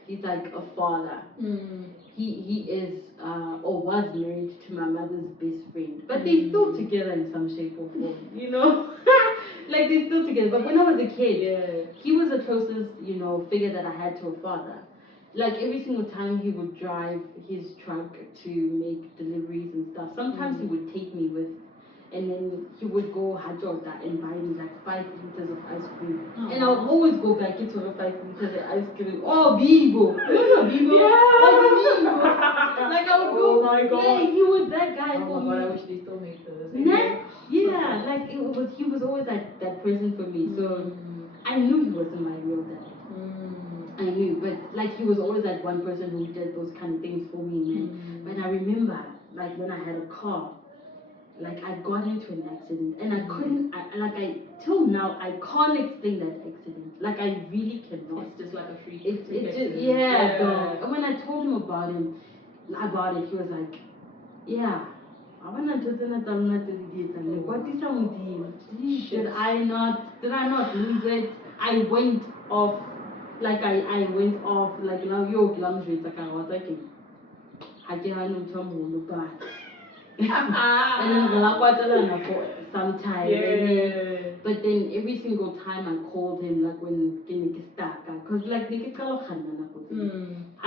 he's like a father. He is or was married to my mother's best friend, but they're still together in some shape or form, you know. Like they're still together. But when I was a kid, he was the closest, you know, figure that I had to a father. Like every single time he would drive his truck to make deliveries and stuff. Sometimes he would take me with, and then he would go hajota and buy me like 5 liters of ice cream. Aww. And I would always go back into the 5 liters of ice cream. Oh, Bibo! No, Bibo! Yeah. Oh, Bibo! Like I would go. Oh my god! Yeah, he was that guy for me. I wish they still make those. Yeah, like he was always that person for me. So I knew he wasn't my real dad. I knew, but like he was always that one person who did those kind of things for me, man. But I remember, like when I had a car, like I got into an accident, and I couldn't, till now I can't explain that accident. Like I really cannot. It's just like a freak. It's just yeah. dog. And when I told him about it, he was like, yeah. I want to tell I'm not like, what is wrong with you? Did I not lose it? I went off. Like I went off like now yo glams with like I was like I can't but and then for some time but then every single time I called him like when ke stuck because like I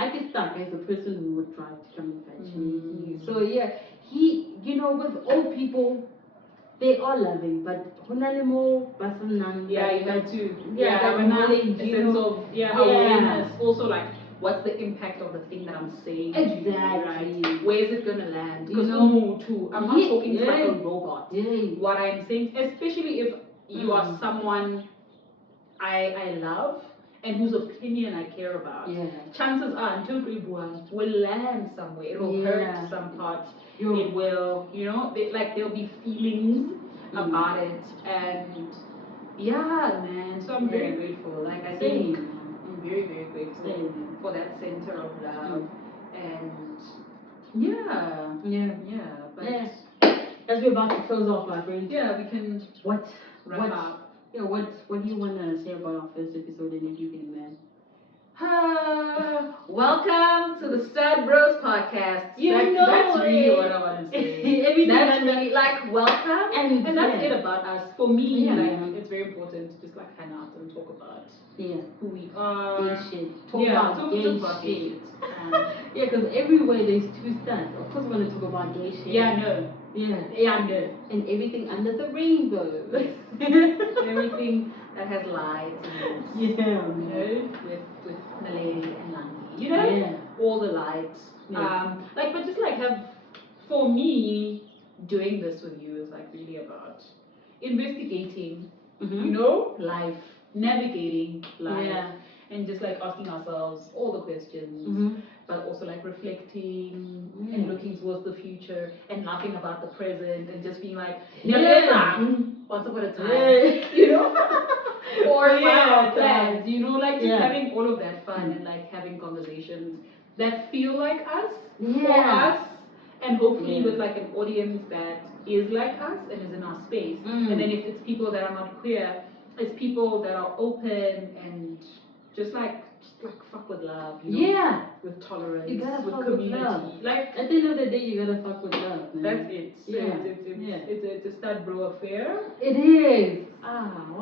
get stuck as a person who would drive to come and fetch me. So yeah, he you know with old people they are loving, but yeah, you have to that knowledge, a sense of awareness. Also, like, what's the impact of the thing that I'm saying to you, right? Where is it gonna land? Because I'm not talking to like a robot. What I'm saying, especially if you are someone I love and whose opinion I care about. Chances are until Gribuan will land somewhere. It will hurt some parts. It will, you know, there'll be feelings about it. And yeah, man. So I'm very grateful. Like I think I'm very, very grateful for that center of love. And but as we're about to close off, my friend. Yeah, we can wrap up. Yeah, what do you want to say about our first episode and everything, man? Welcome to the Stud Bros podcast. That's really what I want to say. That's really like welcome, and that's it about us. For me, it's very important to just like hang out and talk about who we are. Gay shit. Talk about gay shit. Yeah, because everywhere there's two studs. Of course, we're gonna talk about gay shit. Yeah, no. And everything under the rainbow. Everything that has light and you know, with Naledi and Langi, you know, all the lights. But just like for me, doing this with you is like really about investigating, you know, life, navigating life, and just like asking ourselves all the questions, but also like reflecting and looking towards the future and laughing about the present and just being like, once upon a time, you know, or plans, you know, like just having all of that fun and like having conversations that feel like us, for us, and hopefully with like an audience that is like us and is in our space. And then if it's people that are not queer, it's people that are open and just like fuck with love, you know? With tolerance, you gotta with fuck community. With love. Like at the end of the day, you gotta fuck with love, man. That's it. It's a stud bro affair. It is. And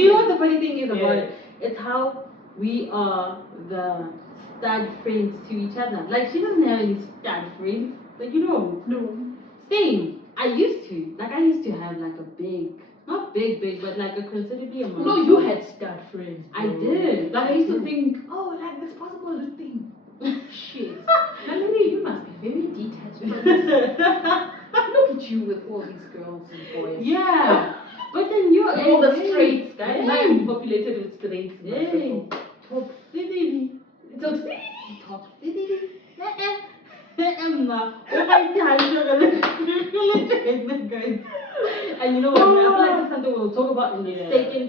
you know what the funny thing is about it? It's how we are the stud friends to each other. Like she doesn't have any stud friends. Like you know. No. Same. I used to have like a big, not big, but like a considerably amount. No, you had stud friends. Bro. I did. Like I used to think, oh, like it's possible this thing. Shit. Naledi, you must be very detached from this. Look at you with all these girls and boys. Yeah. But then you're all the straights, guys. Now I'm populated with straights in my circle. Toxicity. And you know what? I feel like that's something we'll talk about in the second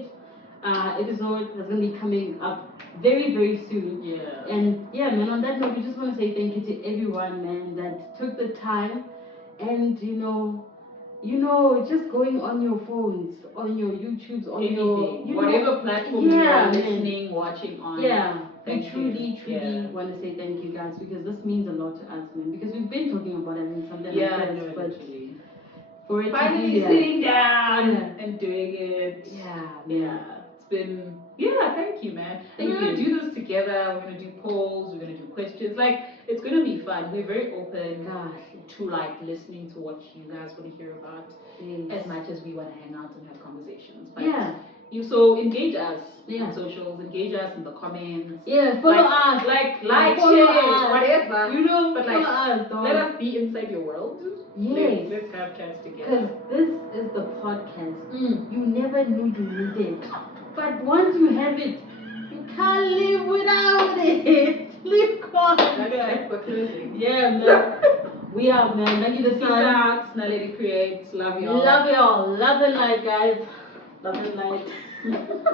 episode that's going to be coming up very, very soon. And man, on that note, we just want to say thank you to everyone, man, that took the time and, you know, you know, just going on your phones, on your YouTubes, on anything, your, whatever platform you are listening, watching on. Yeah, we Thank truly you. want to say thank you guys, because this means a lot to us, man. Because we've been talking about having something like Yeah, this, no, but literally. for it Finally to be sitting down Yeah. and doing it. Yeah, man. Yeah. It's been, thank you, man. And we're going to do this together. We're going to do polls. We're going to do questions. Like, it's going to be fun. We're very open to, like, listening to what you guys want to hear about as much as we want to hang out and have conversations. But you so engage us on socials, engage us in the comments. Yeah, follow us. Like, follow share, us. whatever. You know, but follow like, us, dog. let us be inside your world. Yes. Let's have chats together. Because this is the podcast you never knew you needed. But once you have it, you can't live without it. Live on. That's the closing. Yeah, man. We are, man. Langi the Peace sun. out. Naledi creates. Love y'all. Love y'all. Love and light, guys. Love and light.